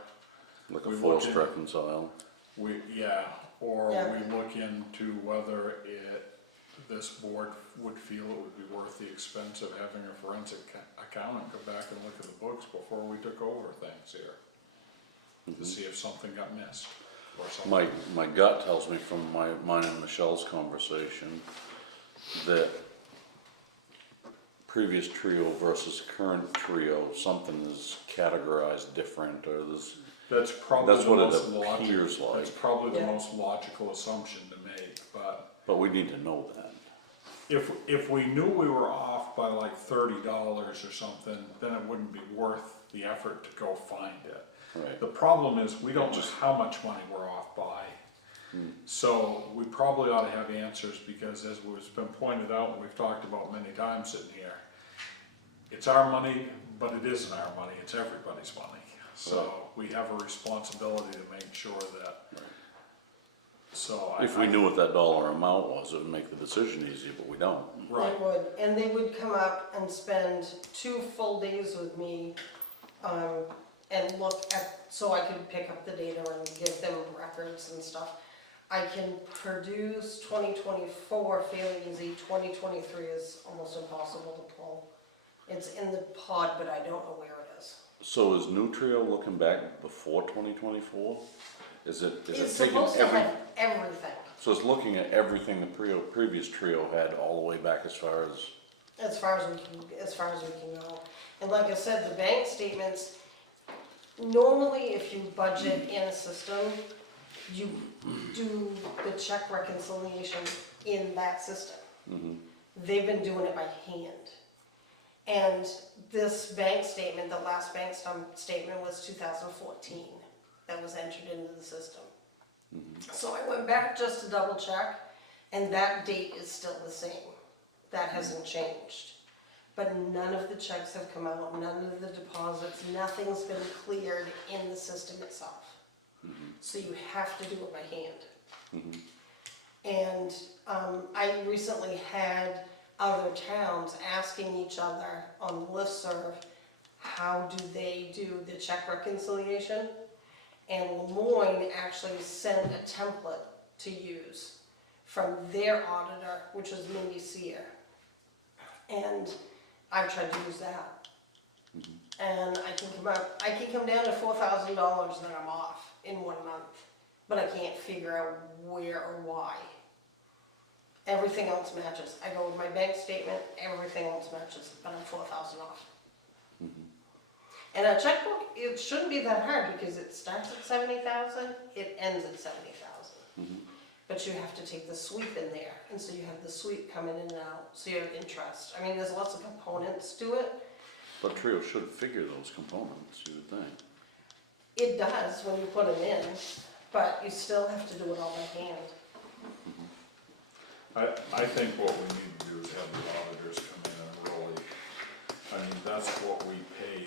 Like a We forced look at- reconcile. Yeah. we look into whether this board would feel it would be worth the expense of having a forensic accountant go back and look at the books before we took over things here, to see if something got missed or something. My gut tells me from mine and Michelle's conversation that previous Trio versus current Trio, something is categorized different, or there's, That's probably that's the what it most logical, appears like. that's probably the Yeah. most logical assumption to make, but we need to know that. if we knew we were off by like $30 or something, then it wouldn't be worth the effort to go find it. Right. The problem is, we don't know how much money we're off by. So we probably ought to have answers, because as was been pointed out, and we've talked about many times sitting here, it's our money, but it isn't our money, it's everybody's money. So we have a responsibility to make sure that, so I. If we knew what that dollar amount was, it would make the decision easier, but we don't. Right, They would, and they would come up and spend 2 full days with me, and look at, so I could pick up the data and give them records and stuff. I can produce 2024 fairly easy, 2023 is almost impossible to pull. It's in the pod, but I don't know where it is. So is New Trio looking back before 2024? Is it It's taking supposed to every, have everything, so it's looking at everything the previous Trio had all the way back as far as, as far as we can go. And like I said, the bank statements, normally if you budget in a system, you do the check reconciliation in that system. They've been doing it by hand. And this bank statement, the last bank statement was 2014, that was entered into the system. So I went back just to double check, and that date is still the same. That hasn't changed. But none of the checks have come out, none of the deposits, nothing's been cleared in the system itself. So you have to do it by hand. And I recently had other towns asking each other on listserv, how do they do the check reconciliation? And Lemoyne actually sent a template to use from their auditor, which was Mindy Sear. And I've tried to use that. And I can come down to $4,000 that I'm off in 1 month. but I can't figure out where or why. Everything else matches. I go with my bank statement, everything else matches, but I'm 4,000 off. And a checkbook, it shouldn't be that hard because it starts at 70,000, it ends at 70,000. But you have to take the sweep in there, and so you have the sweep coming in and out, so you have interest. I mean, there's lots of components to it. But Trio should figure those components, you would think. It does when you put them in, but you still have to do it all by hand. I think what we need to do is have the auditors come in and really, I mean, that's what we pay.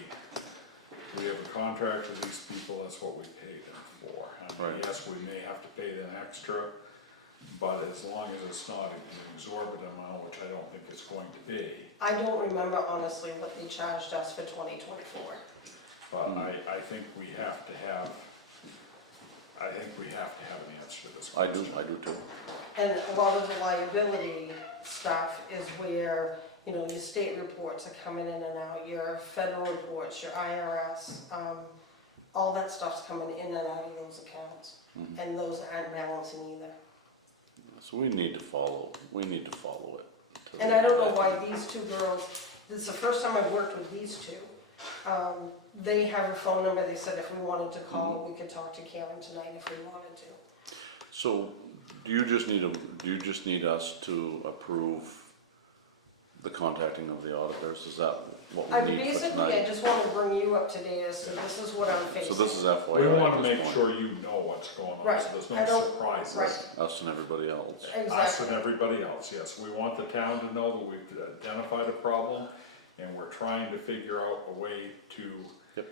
We have a contract with these people, that's what we paid them for. I mean, Right. yes, we may have to pay them extra, but as long as it's not an exorbitant amount, which I don't think it's going to be. I don't remember honestly what they charged us for 2024. But I think we have to have, an answer to this I question. do too. And a lot of the liability stuff is where, you know, your state reports are coming in and out, your federal reports, your IRS, all that stuff's coming in and out of those accounts. And those aren't balancing either. So we need to follow it. And I don't know why these two girls, this is the first time I've worked with these two. They have a phone number, they said if we wanted to call, we could talk to Karen tonight if we wanted to. So, do you just need us to approve the contacting of the auditors? Is that what we need for Basically, I tonight? just want to bring you up to date as to this is what I'm facing. So this is FYI. We wanna at this make point. sure you know what's going on, Right. so there's I no don't- surprises. right. Us and everybody else. Us and Exactly. everybody else, yes. We want the town to know that we've identified a problem, and we're trying to figure out a way to Yep.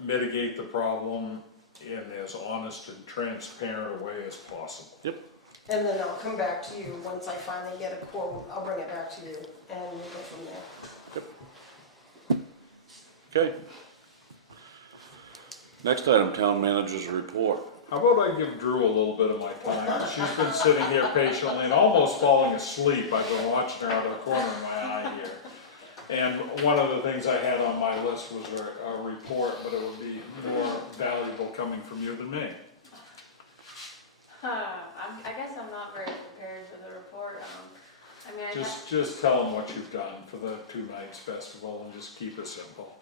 mitigate the problem in as honest and transparent a way as possible. Yep. And then I'll come back to you once I finally get a quote, I'll bring it back to you and we'll go from there. Okay. Next item, town manager's report. How about I give Drew a little bit of my time? She's been sitting here patiently and almost falling asleep. I've been watching her out of the corner of my eye here. And one of the things I had on my list was a report, but it would be more valuable coming from you than me. I guess I'm not very prepared for the report. I mean, Just tell them what you've done for the 2 Nights Festival and just keep it simple.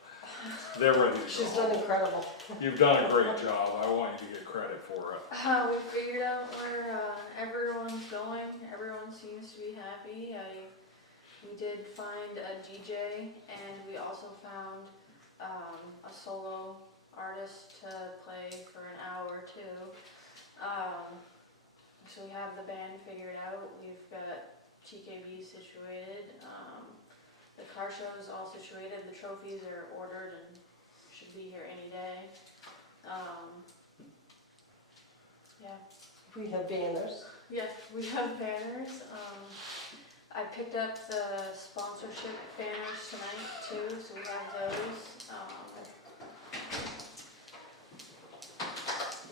They're ready to She's go. done incredible. You've done a great job. I want you to get credit for it. we figured out where everyone's going. Everyone seems to be happy. We did find a DJ, and we also found a solo artist to play for an hour or two. So we have the band figured out. We've got TKB situated. The car show is all situated. The trophies are ordered and should be here any day. Yeah. We have banners. Yes, we have banners. I picked up the sponsorship banners tonight too, so we have those.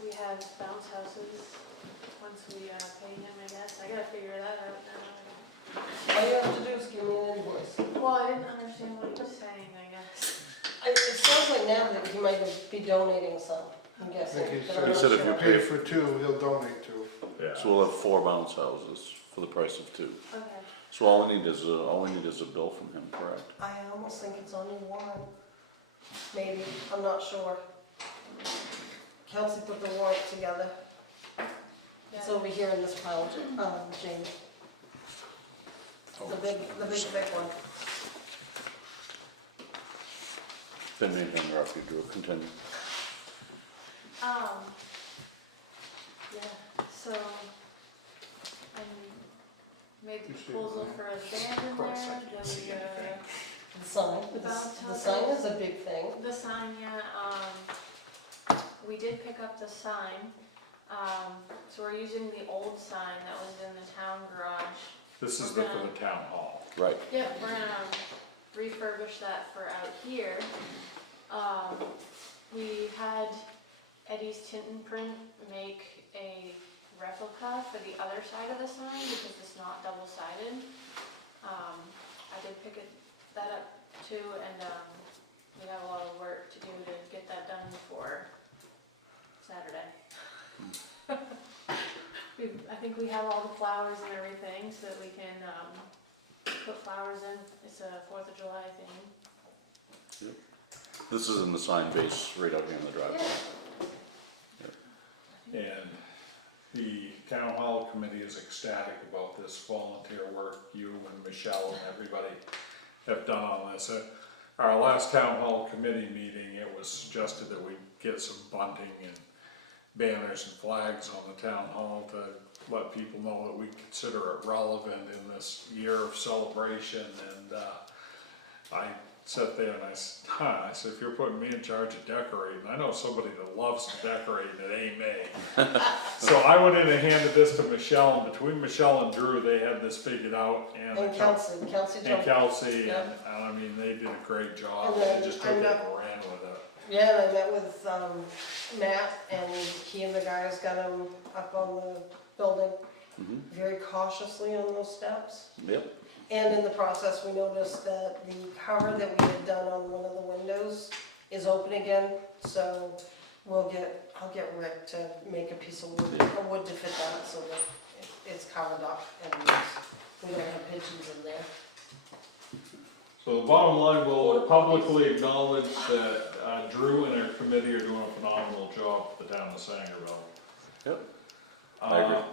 We have bounce houses once we pay him, I guess. I gotta figure that out now. All you have to do is give me an invoice. Well, I didn't understand what he was saying, I guess. It sounds like now that he might be donating some, I'm guessing. I think he but said- I'm He not said if sure. you Pay for 2, he'll donate 2. Yeah. So we'll have 4 bounce houses for the price of 2. Okay. So all we need is a bill from him, correct? I almost think it's only one. Maybe, I'm not sure. Kelsey put the warrant together. It's over here in this pile, Jamie. The big thick one. Didn't mean to interrupt you, Drew. Continue. Yeah, so I made the proposal for a band in there, then The sign, Bounce the sign is a big thing. the sign, yeah, we did pick up the sign. So we're using the old sign that was in the town garage. This is for the town hall. Right. Yeah, we're gonna refurbish that for out here. We had Eddie's Tint and Print make a replica for the other side of the sign because it's not double-sided. I did pick that up too, and we have a lot of work to do to get that done before Saturday. we have all the flowers and everything, so that we can, put flowers in. It's a 4th of July thing. This is in the sign base right out here in the driveway. And the town hall committee is ecstatic about this volunteer work you and Michelle and everybody have done on this. At our last town hall committee meeting, it was suggested that we get some bunting and banners and flags on the town hall to let people know that we consider it relevant in this year of celebration. And I sat there and I said, if you're putting me in charge of decorating, I know somebody that loves to decorate and it ain't me. So I went in and handed this to Michelle, and between Michelle and Drew, they had this figured out, and Kelsey and jumped. Kelsey, Yeah. and I mean, they did a great job, And then they just I took it know- and ran with it. Yeah, and I met with, Matt, and he and the guys got him up on the building very cautiously on those steps. Yep. And in the process, we noticed that the cover that we had done on one of the windows is open again, so I'll get Rick to make a piece of wood, a wood to fit that, so that it's covered up and we don't have pigeons in there. So the bottom line, we'll publicly acknowledge that Drew and her committee are doing a phenomenal job for the town of Sangerville. Yep. I agree.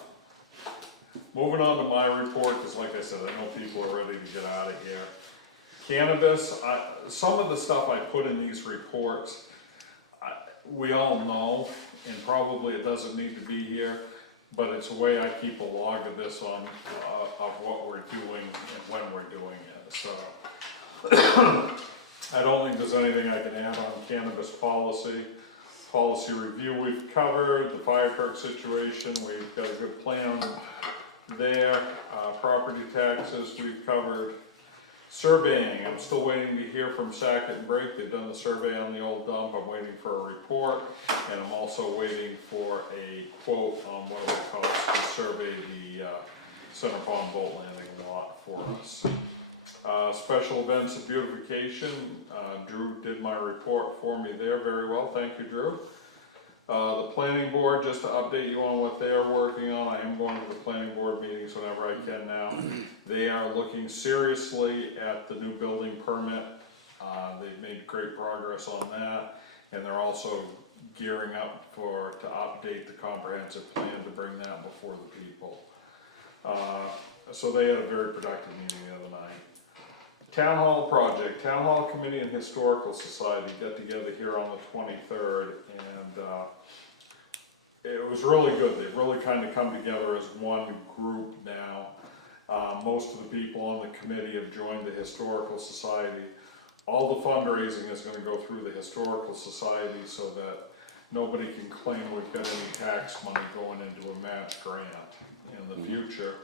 Moving on to my report, because like I said, I know people are ready to get out of here. Cannabis, some of the stuff I put in these reports, we all know, and probably it doesn't need to be here, but it's a way I keep a log of this on, of what we're doing and when we're doing it, so. I don't think there's anything I can add on cannabis policy. Policy review we've covered, the fire truck situation, we've got a good plan there. Property taxes we've covered. Surveying, I'm still waiting to hear from Sackett and Brake, they've done the survey on the old dump, I'm waiting for a report. And I'm also waiting for a quote on what it would cost to survey the Center Pond Boat Landing lot for us. Special events and beautification, Drew did my report for me there very well, thank you, Drew. The planning board, just to update you on what they're working on, I am going to the planning board meetings whenever I can now. They are looking seriously at the new building permit, they've made great progress on that, and they're also gearing up to update the comprehensive plan to bring that before the people. So they had a very productive meeting the other night. Town Hall project, Town Hall Committee and Historical Society got together here on the 23rd, and it was really good. They've really kind of come together as one group now. Most of the people on the committee have joined the Historical Society. All the fundraising is going to go through the Historical Society so that nobody can claim we've got any tax money going into a match grant in the future.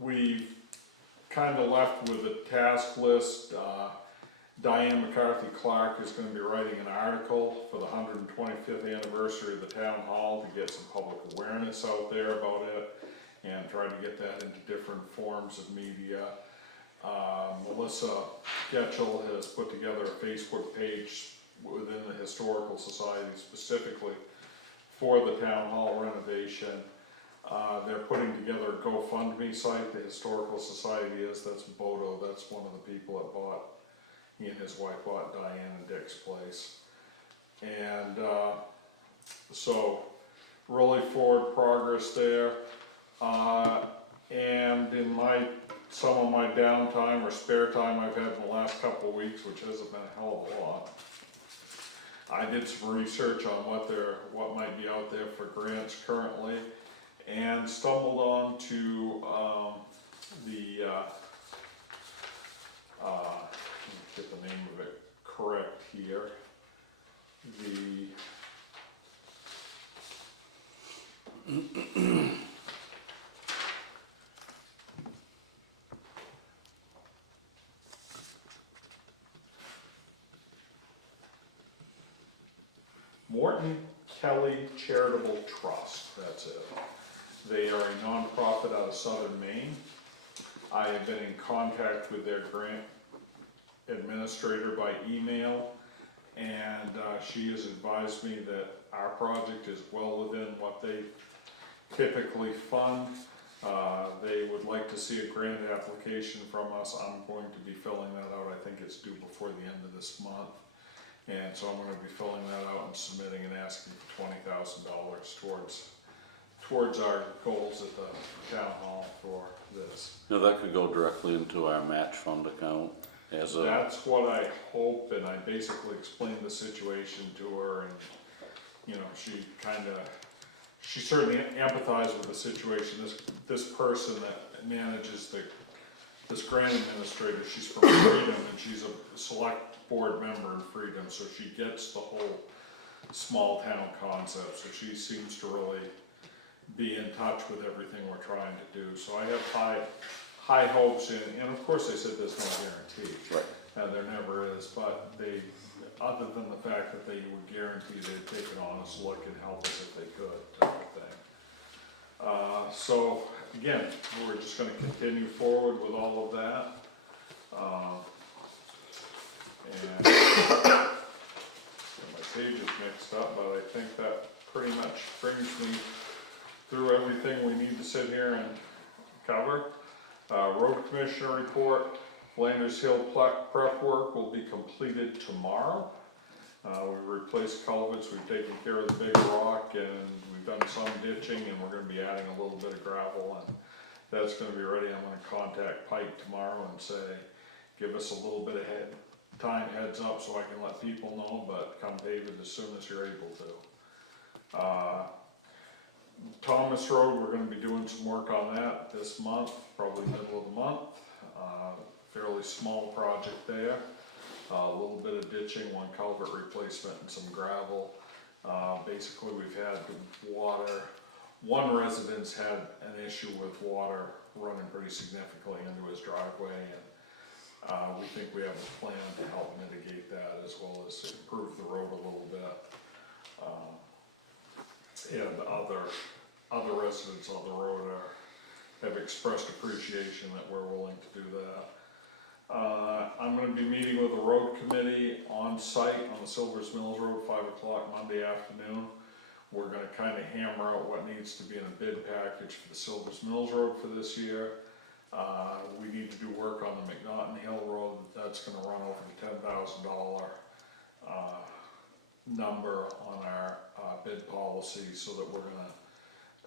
We've kind of left with a task list. Diane McCarthy Clark is going to be writing an article for the 125th anniversary of the town hall to get some public awareness out there about it and try to get that into different forms of media. Melissa Getchell has put together a Facebook page within the Historical Society specifically for the town hall renovation. They're putting together a GoFundMe site, the Historical Society is, that's Bodo, that's one of the people that bought, he and his wife bought Diane and Dick's place. And so, really forward progress there. And in some of my downtime or spare time I've had in the last couple of weeks, which hasn't been a hell of a lot, I did some research on what might be out there for grants currently, and stumbled on to get the name of it correct here, Morton Kelly Charitable Trust, that's it. They are a nonprofit out of southern Maine. I have been in contact with their grant administrator by email, and she has advised me that our project is well within what they typically fund. They would like to see a grant application from us. I'm going to be filling that out. I think it's due before the end of this month. And so I'm gonna be filling that out and submitting and asking for $20,000 towards our goals at the town hall for this. Now, that could go directly into our match fund account as a, That's what I hope, and I basically explained the situation to her, and, you know, she certainly empathized with the situation. This person that manages this grant administrator, she's from Freedom, and she's a select board member in Freedom, so she gets the whole small town concept, so she seems to really be in touch with everything we're trying to do. So I have high hopes, and of course they said there's no guarantee. right. There never is, but they, other than the fact that they would guarantee they'd take an honest look and help us if they could, type of thing. So, again, we're just gonna continue forward with all of that. And my page is mixed up, but I think that pretty much brings me through everything we need to sit here and cover. Road Commissioner report, Flanders Hill prep work will be completed tomorrow. We've replaced culverts, we've taken care of the big rock, and we've done some ditching, and we're gonna be adding a little bit of gravel, and that's gonna be ready. I'm gonna contact Pike tomorrow and say, give us a little bit of heads up so I can let people know, but come pave it as soon as you're able to. Thomas Road, we're gonna be doing some work on that this month, probably middle of the month. Fairly small project there. A little bit of ditching, one culvert replacement and some gravel. Basically, we've had water, one resident's had an issue with water running pretty significantly into his driveway, and we think we have a plan to help mitigate that as well as improve the road a little bit. And other residents on the road have expressed appreciation that we're willing to do that. I'm gonna be meeting with the road committee on site on the Silvers Mills Road, 5 o'clock Monday afternoon. We're gonna kinda hammer out what needs to be in a bid package for the Silvers Mills Road for this year. We need to do work on the McNaughton Hill Road, that's gonna run over the $10,000 number on our bid policy, so that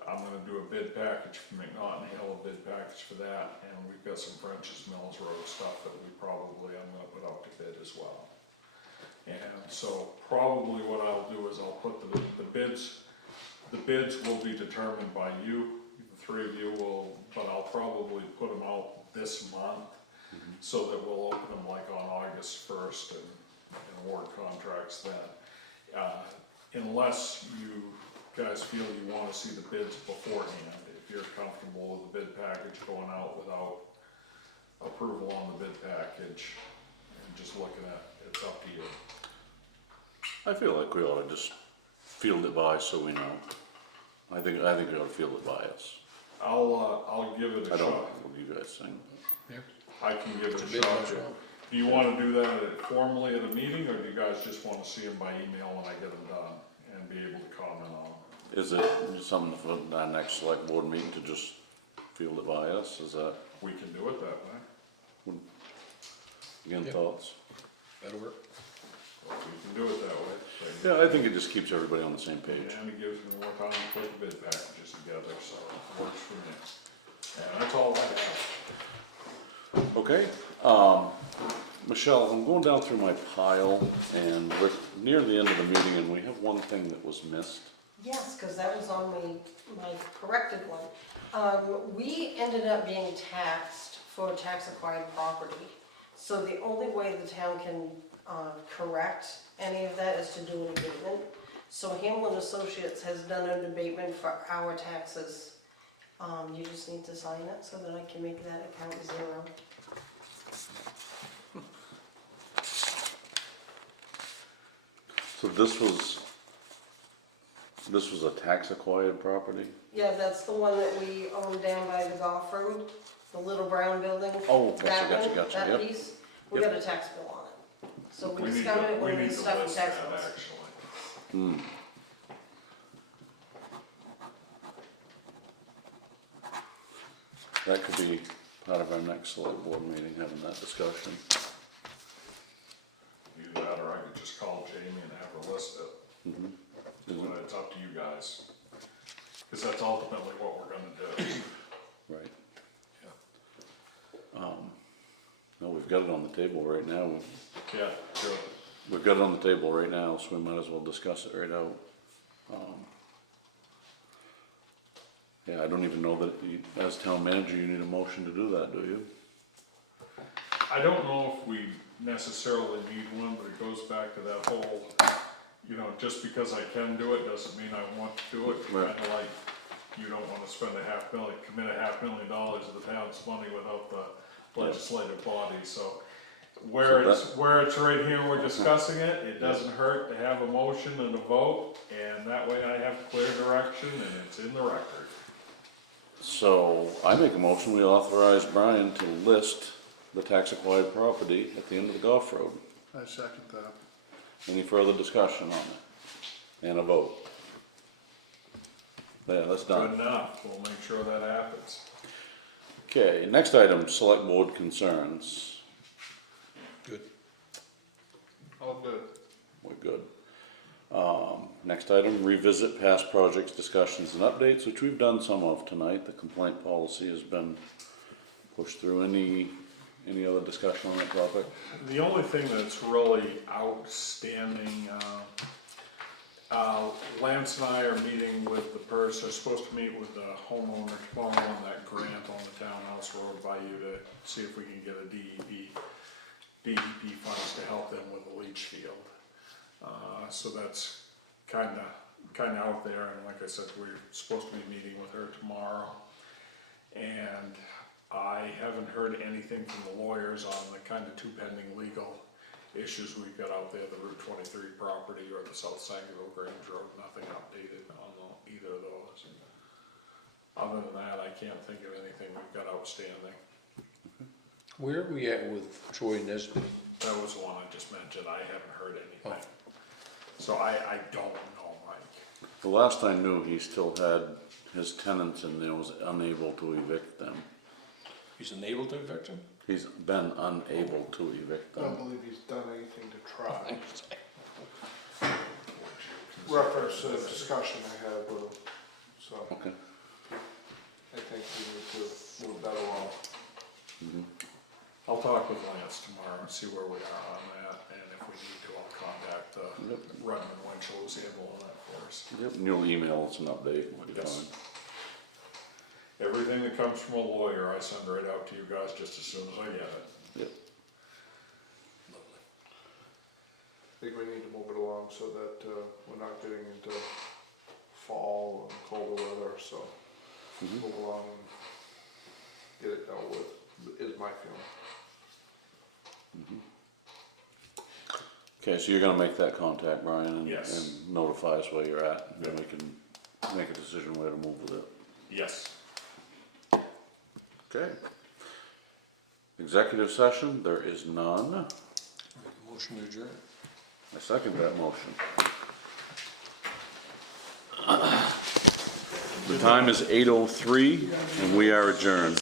I'm gonna do a bid package for McNaughton Hill, a bid package for that, and we've got some French's Mills Road stuff that I'm gonna put out to bid as well. And so probably what I'll do is I'll put the bids will be determined by you, the three of you will, but I'll probably put them out this month, so that we'll open them like on August 1st and award contracts then. Unless you guys feel you want to see the bids beforehand, if you're comfortable with the bid package going out without approval on the bid package and just looking at it, it's up to you. I feel like we ought to just field it by so we know. I think we ought to field it by us. I'll give it a I don't know shot. what you guys think. I can give it a bid shot. much wrong. Do you want to do that formally at a meeting, or do you guys just want to see them by email when I get them done and be able to comment on them? Is it something for our next select board meeting to just field it by us? Is that, We can do it that way. again, Yep. thoughts? That'll work. We can do it that way. Yeah, I think it just keeps everybody on the same page. And it gives me more time to put the bid packages together, so it works for me. And that's all I have. Okay, Michelle, I'm going down through my pile, and we're near the end of the meeting, and we have one thing that was missed. Yes, because that was on my corrected one. We ended up being taxed for tax acquired property. So the only way the town can correct any of that is to do an abatement. So Hamlin Associates has done an abatement for our taxes. You just need to sign it so that I can make that account 0. So this was a tax acquired property? Yeah, that's the one that we own down by the golf road, the little brown building. Oh, gotcha, That gotcha, one, gotcha, that yep. piece, we Yep. got a tax bill on it. So we need discovered to- it when we need to stuffed list tax that, bills. actually. That could be part of our next select board meeting, having that discussion. Either that, or I could just call Jamie and have her list it. But it's up to you guys. Cause that's ultimately what we're gonna do. Right. No, we've got it on the table right now. Yeah, sure. We've got it on the table right now, so we might as well discuss it right out. Yeah, I don't even know that, as town manager, you need a motion to do that, do you? I don't know if we necessarily need one, but it goes back to that whole, you know, just because I can do it, doesn't mean I want to do it. Right. Kinda like, you don't wanna spend commit $500,000 of the town's money without the legislative body, so. Where it's right here, we're discussing it, it doesn't hurt to have a motion and a vote, and that way I have clear direction and it's in the record. So I make a motion, we authorize Brian to list the tax acquired property at the end of the golf road. I second that. Any further discussion on it? And a vote? Yeah, that's Good done. enough, we'll make sure that happens. Okay, next item, select board concerns. Good. All good. We're good. Next item, revisit past projects, discussions and updates, which we've done some of tonight. The complaint policy has been pushed through. Any other discussion on that topic? The only thing that's really outstanding, Lance and I are meeting with the person, are supposed to meet with the homeowner tomorrow on that grant on the townhouse road by you to see if we can get a DEP funds to help them with the leach field. So that's kinda out there, and like I said, we're supposed to be meeting with her tomorrow. And I haven't heard anything from the lawyers on the kinda two pending legal issues we've got out there, the Route 23 property or the South Sangerville Grange Road, nothing updated on either of those. Other than that, I can't think of anything we've got outstanding. Where are we at with Troy Nesbitt? That was the one I just mentioned, I haven't heard anything. So I don't know, Mike. The last I knew, he still had his tenants in there, was unable to evict them. He's unable to evict him? He's been unable to evict I don't them. believe he's done anything to try. Reference to the discussion I had with him, so Okay. I think we need to move that along. I'll talk with Lance tomorrow and see where we are on that, and if we need to, I'll contact Rutland Winchell who's handling that for us. Yep, and you'll email us an update. We'll be Yes. fine. Everything that comes from a lawyer, I send right out to you guys just as soon as I get it. Yep. I think we need to move it along so that we're not getting into fall and colder weather, so move along and get it dealt with, is my feeling. Okay, so you're gonna make that contact, Brian, and Yes. and notify us where you're at, and then we can make a decision where to move with it. Yes. Okay. Executive session, there is none. Make a motion to adjourn. I second that motion. The time is 8:03, and we are adjourned.